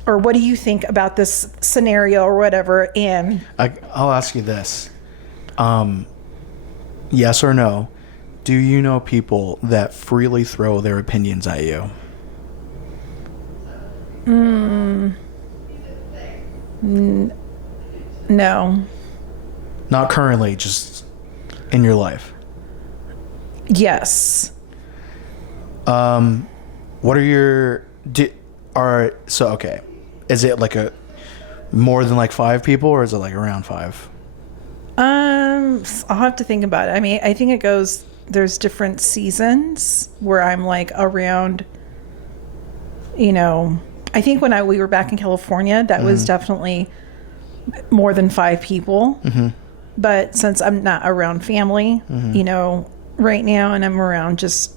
or what do you think about this scenario or whatever? And I'll ask you this. Yes or no, do you know people that freely throw their opinions at you? No. Not currently, just in your life. Yes. What are your... okay. Is it like more than like 5 people, or is it like around 5? I'll have to think about it. I mean, I think there's different seasons where I'm like around, I think when we were back in California, that was definitely more than 5 people. But since I'm not around family, right now, and I'm around just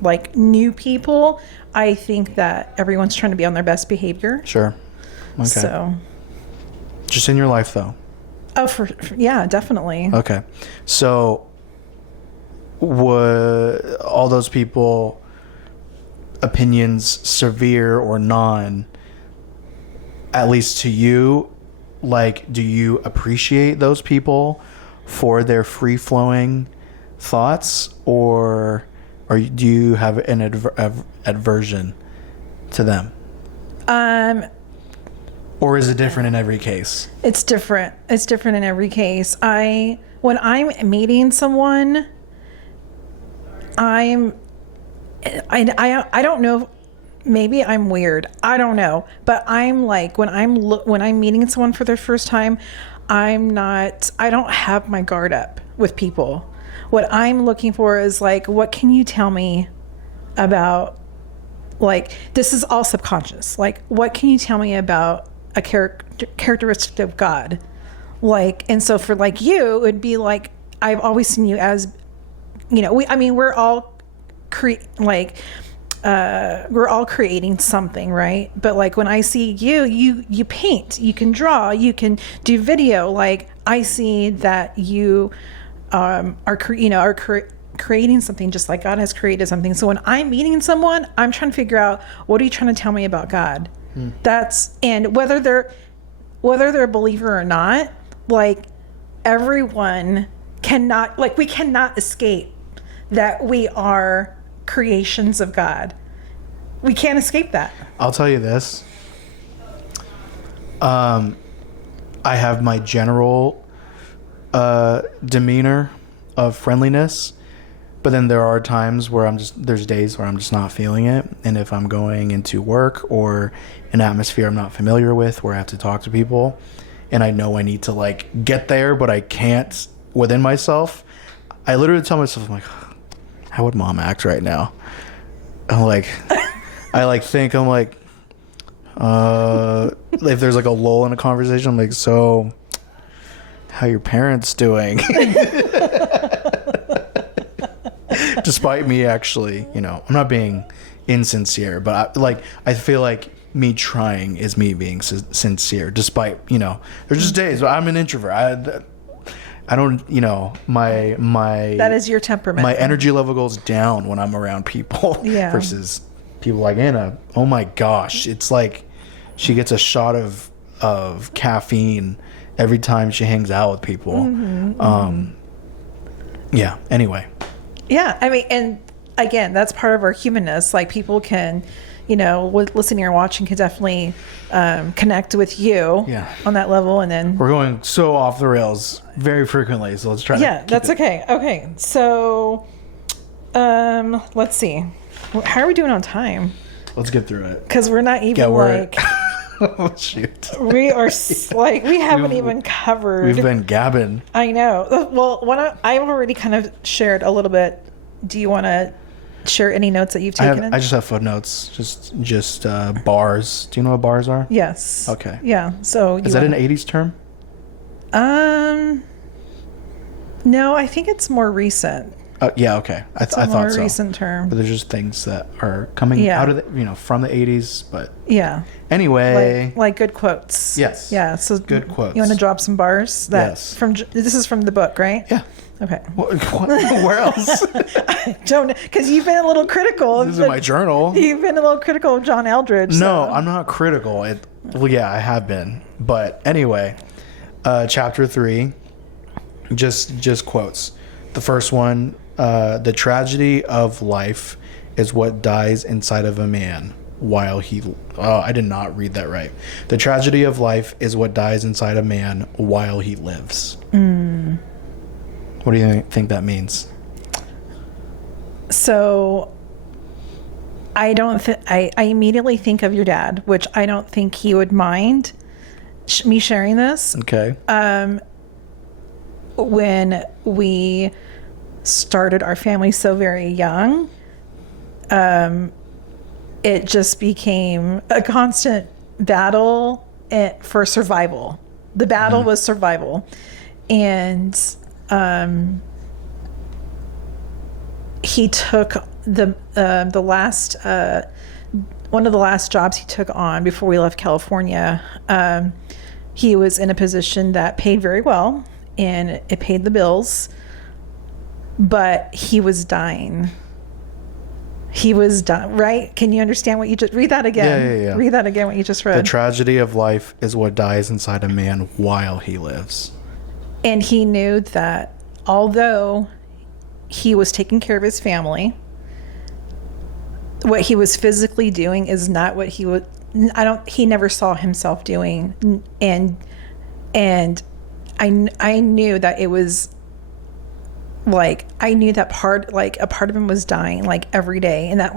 like new people, I think that everyone's trying to be on their best behavior. Sure. Okay. So. Just in your life, though. Oh, yeah, definitely. Okay. So would all those people, opinions severe or non, at least to you, like, do you appreciate those people for their free-flowing thoughts, or do you have an aversion to them? Or is it different in every case? It's different. It's different in every case. When I'm meeting someone, I don't know. Maybe I'm weird. I don't know. But I'm like, when I'm meeting someone for the first time, I don't have my guard up with people. What I'm looking for is like, what can you tell me about, like, this is all subconscious. Like, what can you tell me about a characteristic of God? Like, and so for like you, it would be like, I've always seen you as, we're all we're all creating something, right? But like when I see you paint, you can draw, you can do video. Like I see that you are creating something just like God has created something. So when I'm meeting someone, I'm trying to figure out, what are you trying to tell me about God? And whether they're a believer or not, like everyone cannot, like we cannot escape that we are creations of God. We can't escape that. I'll tell you this. I have my general demeanor of friendliness, but then there are times where there's days where I'm just not feeling it. And if I'm going into work or an atmosphere I'm not familiar with where I have to talk to people and I know I need to like get there, but I can't within myself, I literally tell myself, I'm like, how would mom act right now? I'm like, if there's like a lull in a conversation, I'm like, so how your parents doing? Despite me actually, I'm not being insincere, but I feel like me trying is me being sincere, despite, there's just days, but I'm an introvert. I don't, my that is your temperament. My energy level goes down when I'm around people versus people like Anna. Oh my gosh. It's like she gets a shot of caffeine every time she hangs out with people. Yeah. Anyway. Yeah. I mean, and again, that's part of our humanness. Like people can, listening or watching can definitely connect with you on that level. And then we're going so off the rails very frequently. So let's try to that's okay. Okay. So let's see. How are we doing on time? Let's get through it. Because we're not even oh, shoot. We are we haven't even covered. We've been gabbing. I know. Well, I've already kind of shared a little bit. Do you want to share any notes that you've taken? I just have footnotes. Just bars. Do you know what bars are? Yes. Okay. Yeah. So is that an 80s term? No, I think it's more recent. Yeah. Okay. I thought so. More recent term. But there's just things that are coming out of from the 80s. But anyway, like good quotes. Yes. Yeah. So good quotes. You want to drop some bars? Yes. This is from the book, right? Yeah. Okay. Where else? I don't know, because you've been a little critical. This is my journal. You've been a little critical of John Eldredge. No, I'm not critical. I have been. But anyway, chapter 3, just quotes. The first one, the tragedy of life is what dies inside of a man while he... Oh, I did not read that right. The tragedy of life is what dies inside a man while he lives. What do you think that means? So, I immediately think of your dad, which I don't think he would mind me sharing this. Okay. When we started our family so very young, it just became a constant battle for survival. The battle was survival. And he took the last one of the last jobs he took on before we left California. He was in a position that paid very well and it paid the bills, but he was dying. He was done, right? Can you understand what you just read that again? Yeah. Read that again, what you just read. The tragedy of life is what dies inside a man while he lives. And he knew that although he was taking care of his family, what he was physically doing is not what he would, he never saw himself doing. And I knew that it was like, I knew that a part of him was dying like every day. And that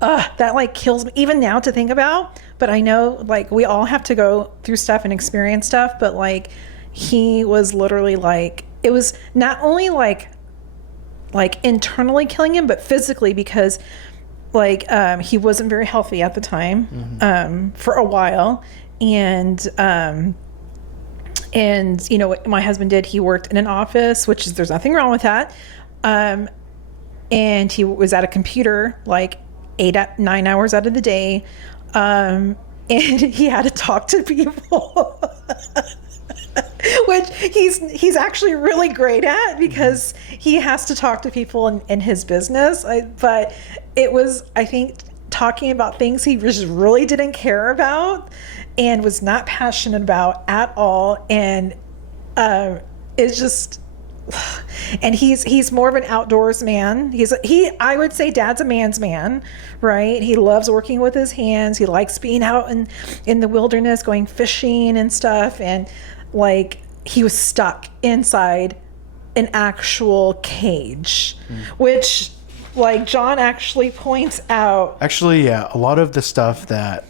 that kills me even now to think about. But I know like we all have to go through stuff and experience stuff. But like he was literally like, it was not only like internally killing him, but physically, because like he wasn't very healthy at the time for a while. And you know what my husband did, he worked in an office, which is, there's nothing wrong with that. And he was at a computer like 9 hours out of the day. And he had to talk to people, which he's actually really great at, because he has to talk to people in his business. But it was, I think, talking about things he just really didn't care about and was not passionate about at all. And it's just, and he's more of an outdoors man. I would say Dad's a man's man, right? He loves working with his hands. He likes being out in the wilderness, going fishing and stuff. And like, he was stuck inside an actual cage, which like John actually points out. Actually, yeah, a lot of the stuff that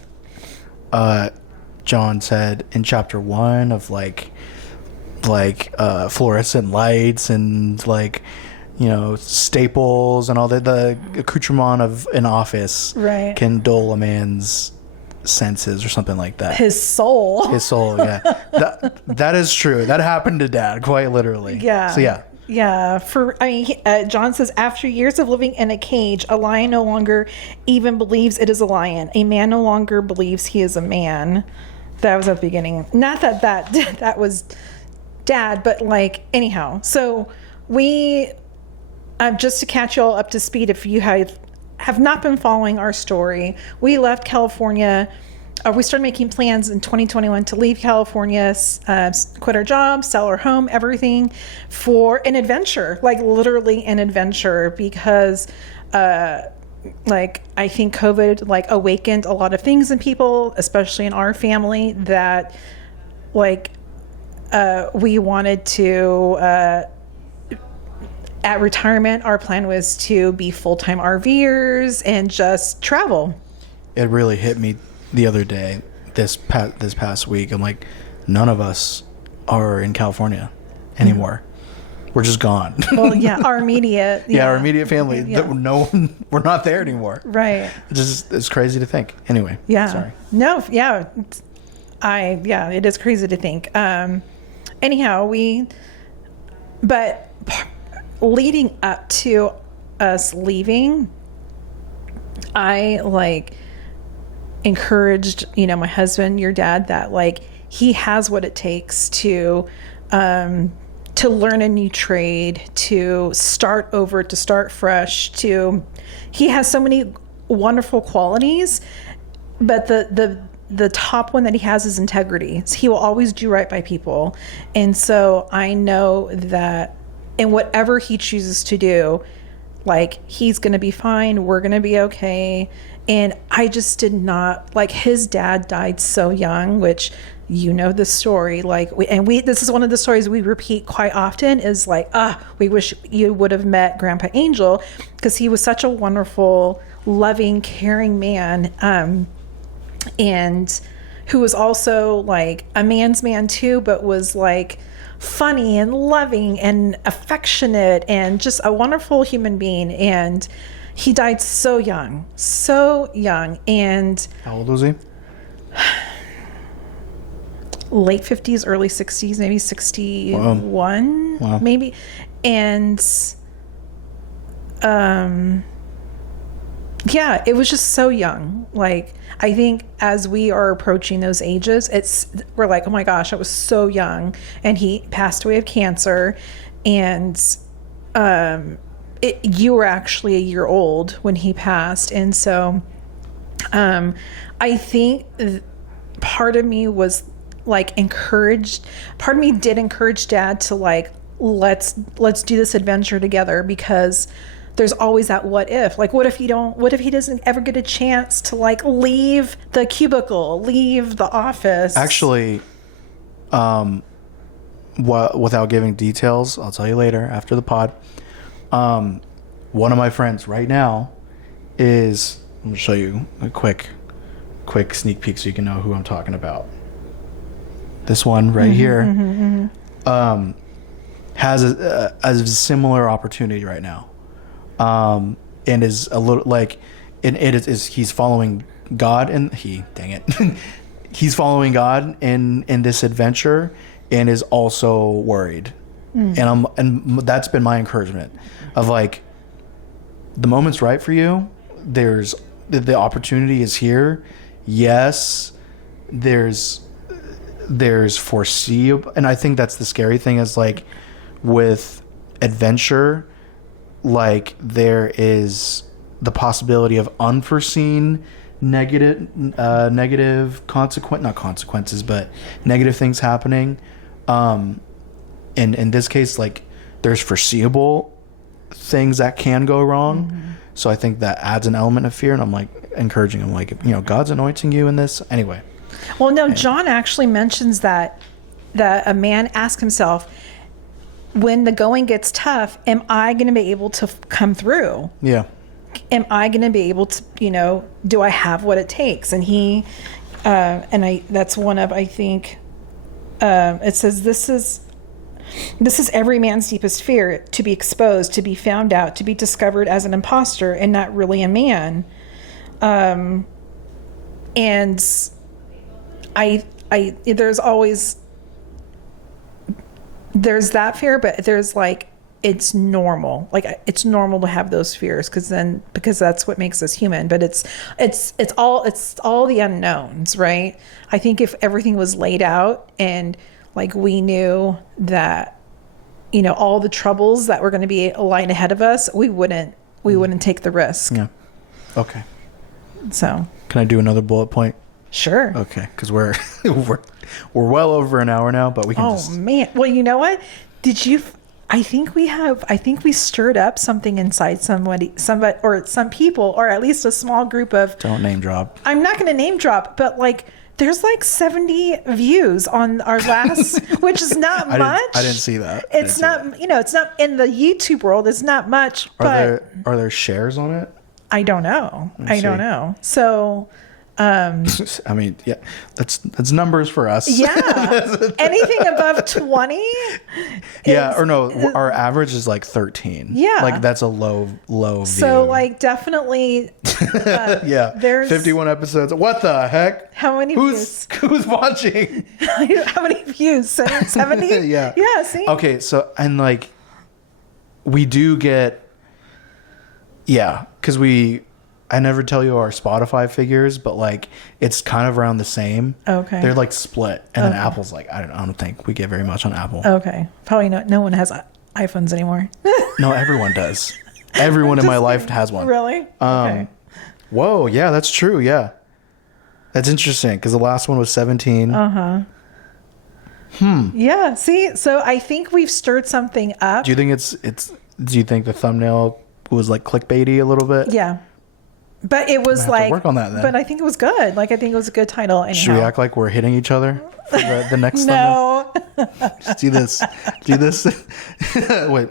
John said in chapter 1 of like fluorescent lights and like, you know, staples and all the accoutrement of an office, right, can dull a man's senses or something like that. His soul, yeah. That is true. That happened to Dad, quite literally. Yeah. So yeah. Yeah, John says, after years of living in a cage, a lion no longer even believes it is a lion. A man no longer believes he is a man. That was at the beginning. Not that was Dad, but like, anyhow. So we, just to catch you all up to speed, if you have not been following our story, we left California. We started making plans in 2021 to leave California, quit our jobs, sell our home, everything, for an adventure, like literally an adventure, because like I think COVID like awakened a lot of things in people, especially in our family, that like we wanted to, at retirement, our plan was to be full-time RVers and just travel. It really hit me the other day, this past week. I'm like, none of us are in California anymore. We're just gone. Well, yeah, our immediate. Yeah, our immediate family. Yeah. No one, we're not there anymore. Right. It's crazy to think. Anyway. Yeah. Sorry. No. Yeah. It is crazy to think. Anyhow, but leading up to us leaving, I like encouraged, my husband, your dad, that like he has what it takes to learn a new trade, to start over, to start fresh, he has so many wonderful qualities, but the top one that he has is integrity. So he will always do right by people. And so I know that in whatever he chooses to do, like, he's going to be fine. We're going to be okay. And I just did not, like, his dad died so young, which you know the story. Like, this is one of the stories we repeat quite often, is like, we wish you would have met Grandpa Angel, because he was such a wonderful, loving, caring man. And who was also like a man's man too, but was like funny and loving and affectionate and just a wonderful human being. And he died so young. And how old was he? Late 50s, early 60s, maybe 61. Wow. Maybe. And yeah, it was just so young. Like, I think as we are approaching those ages, we're like, oh my gosh, I was so young. And he passed away of cancer. And you were actually a year old when he passed, and so I think part of me was like encouraged. Part of me did encourage Dad to like let's do this adventure together, because there's always that what if. Like, what if he doesn't ever get a chance to like leave the cubicle, leave the office? Actually, without giving details, I'll tell you later after the pod. One of my friends right now is, I'm going to show you a quick sneak peek so you can know who I'm talking about. This one right here has a similar opportunity right now, and is a little like, he's following God, and he's following God in this adventure, and is also worried. And that's been my encouragement of like, the moment's right for you. There's the opportunity is here. Yes, there's foreseeable, and I think that's the scary thing is like with adventure, like there is the possibility of unforeseen negative not consequences, but negative things happening. In this case, like there's foreseeable things that can go wrong. So I think that adds an element of fear, and I'm like encouraging him, like, God's anointing you in this anyway. Well, no, John actually mentions that a man asks himself, when the going gets tough, am I going to be able to come through? Yeah. Am I going to be able to, do I have what it takes? And he, that's one of, I think, it says, this is every man's deepest fear, to be exposed, to be found out, to be discovered as an imposter and not really a man. And there's that fear, but there's like, it's normal. Like, it's normal to have those fears because that's what makes us human. But it's all the unknowns, right? I think if everything was laid out and like we knew that, all the troubles that were going to be lying ahead of us, we wouldn't take the risk. Yeah. Okay. So. Can I do another bullet point? Sure. Okay, because we're well over an hour now, but we can. Oh man! Well, you know what? I think we stirred up something inside somebody, or some people, or at least a small group of. Don't name drop. I'm not going to name drop, but like, there's like 70 views on our last, which is not much. I didn't see that. It's not, it's not in the YouTube world. It's not much. Are there shares on it? I don't know. I don't know. So. I mean, yeah, that's numbers for us. Yeah. Anything above 20? Yeah, or no, our average is like 13. Yeah. Like that's a low view. So like definitely yeah. There's 51 episodes. What the heck? How many views? Who's watching? How many views? 70? Yeah. Yeah, see? Okay, so and like we do get because I never tell you our Spotify figures, but like it's kind of around the same. Okay. They're like split, and then Apple's like I don't think we get very much on Apple. Okay. Probably not. No one has iPhones anymore. No, everyone does. Everyone in my life has one. Really? Okay. Whoa, yeah, that's true. Yeah, that's interesting because the last one was 17. Yeah. See, so I think we've stirred something up. Do you think Do you think the thumbnail was like clickbaity a little bit? Yeah. But it was like work on that then. But I think it was good. Like I think it was a good title. Anyhow. Should we act like we're hitting each other for the next? No. Just do this. Do this. Wait.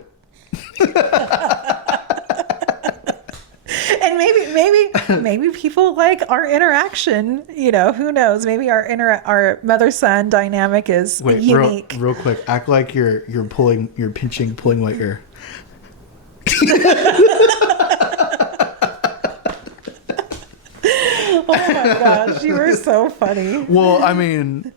And maybe people like our interaction. Who knows? Maybe our mother-son dynamic is unique. Real quick, act like you're pulling what you're. Oh my gosh, you were so funny. Well, I mean,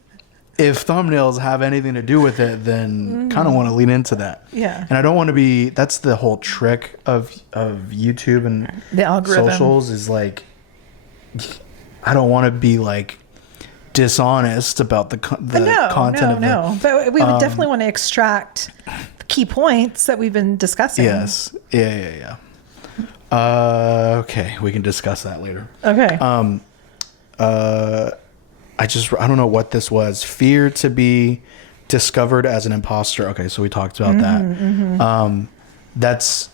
if thumbnails have anything to do with it, then kind of want to lean into that. Yeah. And I don't want to be. That's the whole trick of YouTube and the algorithm. Socials is like, I don't want to be like dishonest about the content. No. But we would definitely want to extract key points that we've been discussing. Yes. Yeah. Okay, we can discuss that later. Okay. I don't know what this was. Fear to be discovered as an imposter. Okay, so we talked about that. That's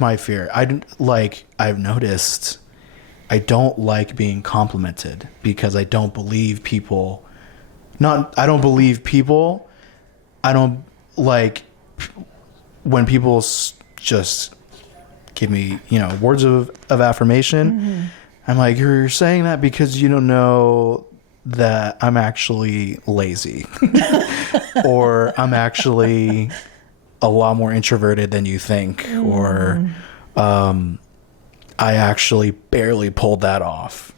my fear. I've noticed I don't like being complimented because I don't believe people. I don't believe people. I don't like when people just give me, words of affirmation. I'm like, you're saying that because you don't know that I'm actually lazy or I'm actually a lot more introverted than you think, or I actually barely pulled that off.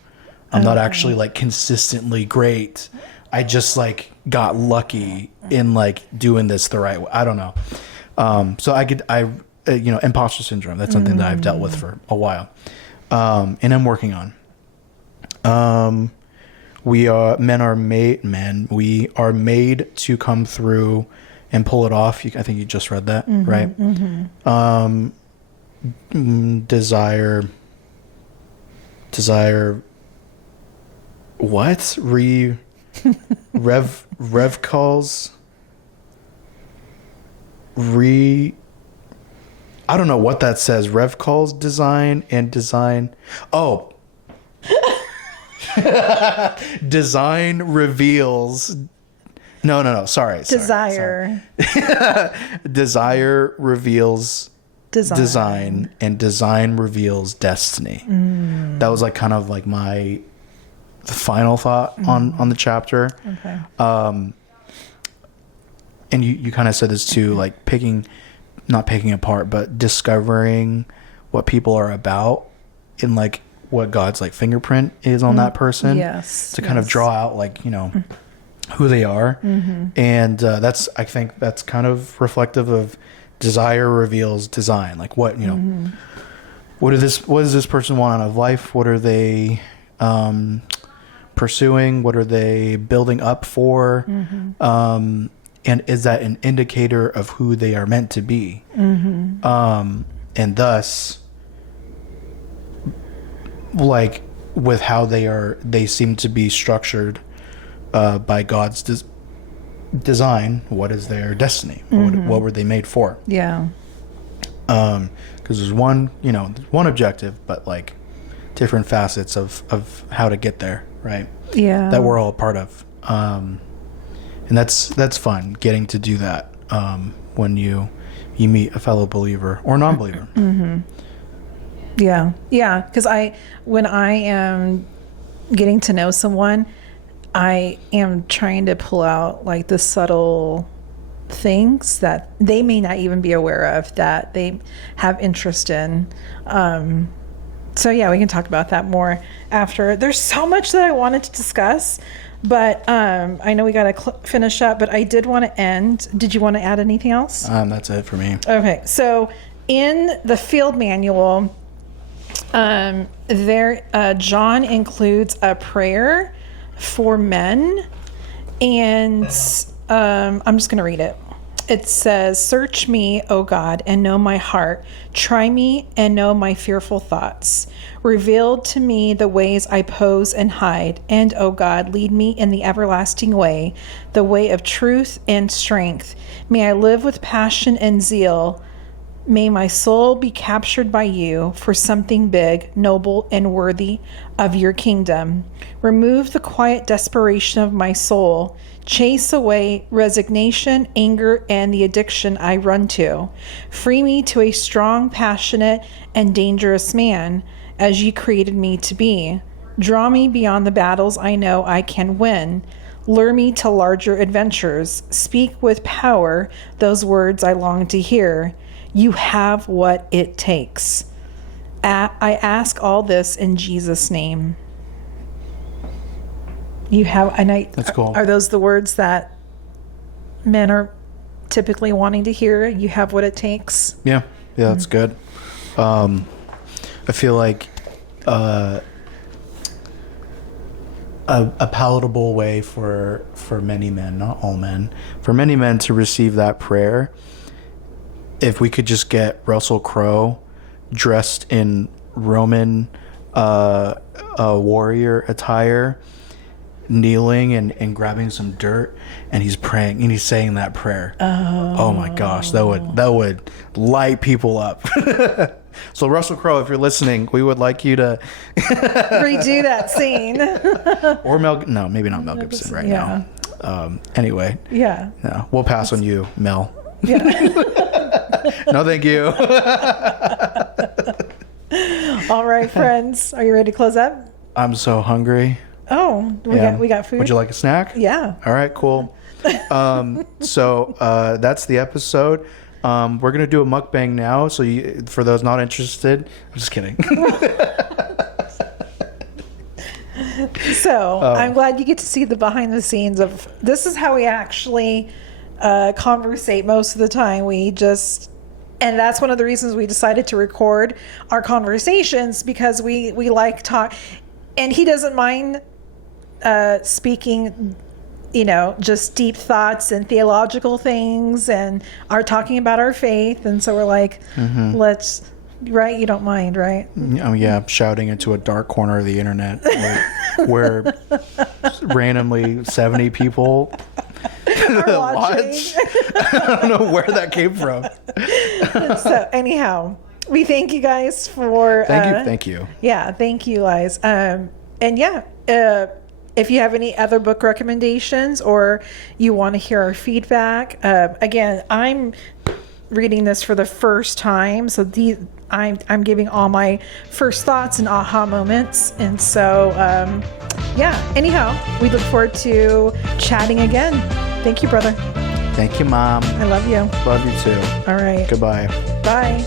I'm not actually like consistently great. I just like got lucky in like doing this the right way. I don't know. Imposter syndrome, that's something that I've dealt with for a while. And I'm working on. We are made to come through and pull it off. I think you just read that, right? Desire what? Rev calls I don't know what that says. Rev calls design. Oh. Design reveals. No. Sorry. Desire. Desire reveals design, and design reveals destiny. That was like kind of like my final thought on the chapter. Okay. And you kind of said this too, like not picking apart, but discovering what people are about in like what God's like fingerprint is on that person. Yes. To kind of draw out like, who they are. And I think that's kind of reflective of desire reveals design. Like what does this person want out of life? What are they pursuing? What are they building up for? And is that an indicator of who they are meant to be? And thus, like with how they seem to be structured by God's design. What is their destiny? What were they made for? Yeah. Because there's one objective, but like different facets of how to get there, right? Yeah. That we're all a part of. And that's fun getting to do that when you meet a fellow believer or non-believer. Yeah. Because when I am getting to know someone, I am trying to pull out like the subtle things that they may not even be aware of that they have interest in. So yeah, we can talk about that more after. There's so much that I wanted to discuss, but I know we got to finish up, but I did want to end. Did you want to add anything else? That's it for me. Okay. So in the field manual, John includes a prayer for men, and I'm just going to read it. It says, "Search me, O God, and know my heart. Try me and know my fearful thoughts. Reveal to me the ways I pose and hide. And, O God, lead me in the everlasting way, the way of truth and strength. May I live with passion and zeal. May my soul be captured by you for something big, noble, and worthy of your kingdom. Remove the quiet desperation of my soul. Chase away resignation, anger, and the addiction I run to. Free me to a strong, passionate, and dangerous man, as you created me to be. Draw me beyond the battles I know I can win. Lure me to larger adventures. Speak with power those words I long to hear. You have what it takes. I ask all this in Jesus' name." That's cool. Are those the words that men are typically wanting to hear? You have what it takes. Yeah, that's good. I feel like a palatable way for many men, not all men, for many men to receive that prayer if we could just get Russell Crowe dressed in Roman warrior attire, kneeling and grabbing some dirt, and he's praying and he's saying that prayer. Oh my gosh, that would light people up. So Russell Crowe, if you're listening, we would like you to redo that scene. Or maybe not Mel Gibson right Yeah. now. Anyway, Yeah. no, we'll pass on you, Mel. Yeah. No, thank you. All right, friends. Are you ready to close up? I'm so hungry. Oh, we got food. Would you like a snack? Yeah. All right, cool. So that's the episode. We're going to do a mukbang now. So for those not interested, I'm just kidding. So I'm glad you get to see the behind the scenes of this is how we actually conversate most of the time. And that's one of the reasons we decided to record our conversations, because we like talk, and he doesn't mind speaking, just deep thoughts and theological things, and are talking about our faith. And so we're like, right? You don't mind, right? Oh yeah, shouting into a dark corner of the internet where randomly 70 people watch. I don't know where that came from. So anyhow, we thank you guys for thank you. Yeah, thank you guys. If you have any other book recommendations or you want to hear our feedback, again, I'm reading this for the first time, so I'm giving all my first thoughts and aha moments. And so anyhow, we look forward to chatting again. Thank you, brother. Thank you, Mom. I love you. Love you too. All right. Goodbye. Bye.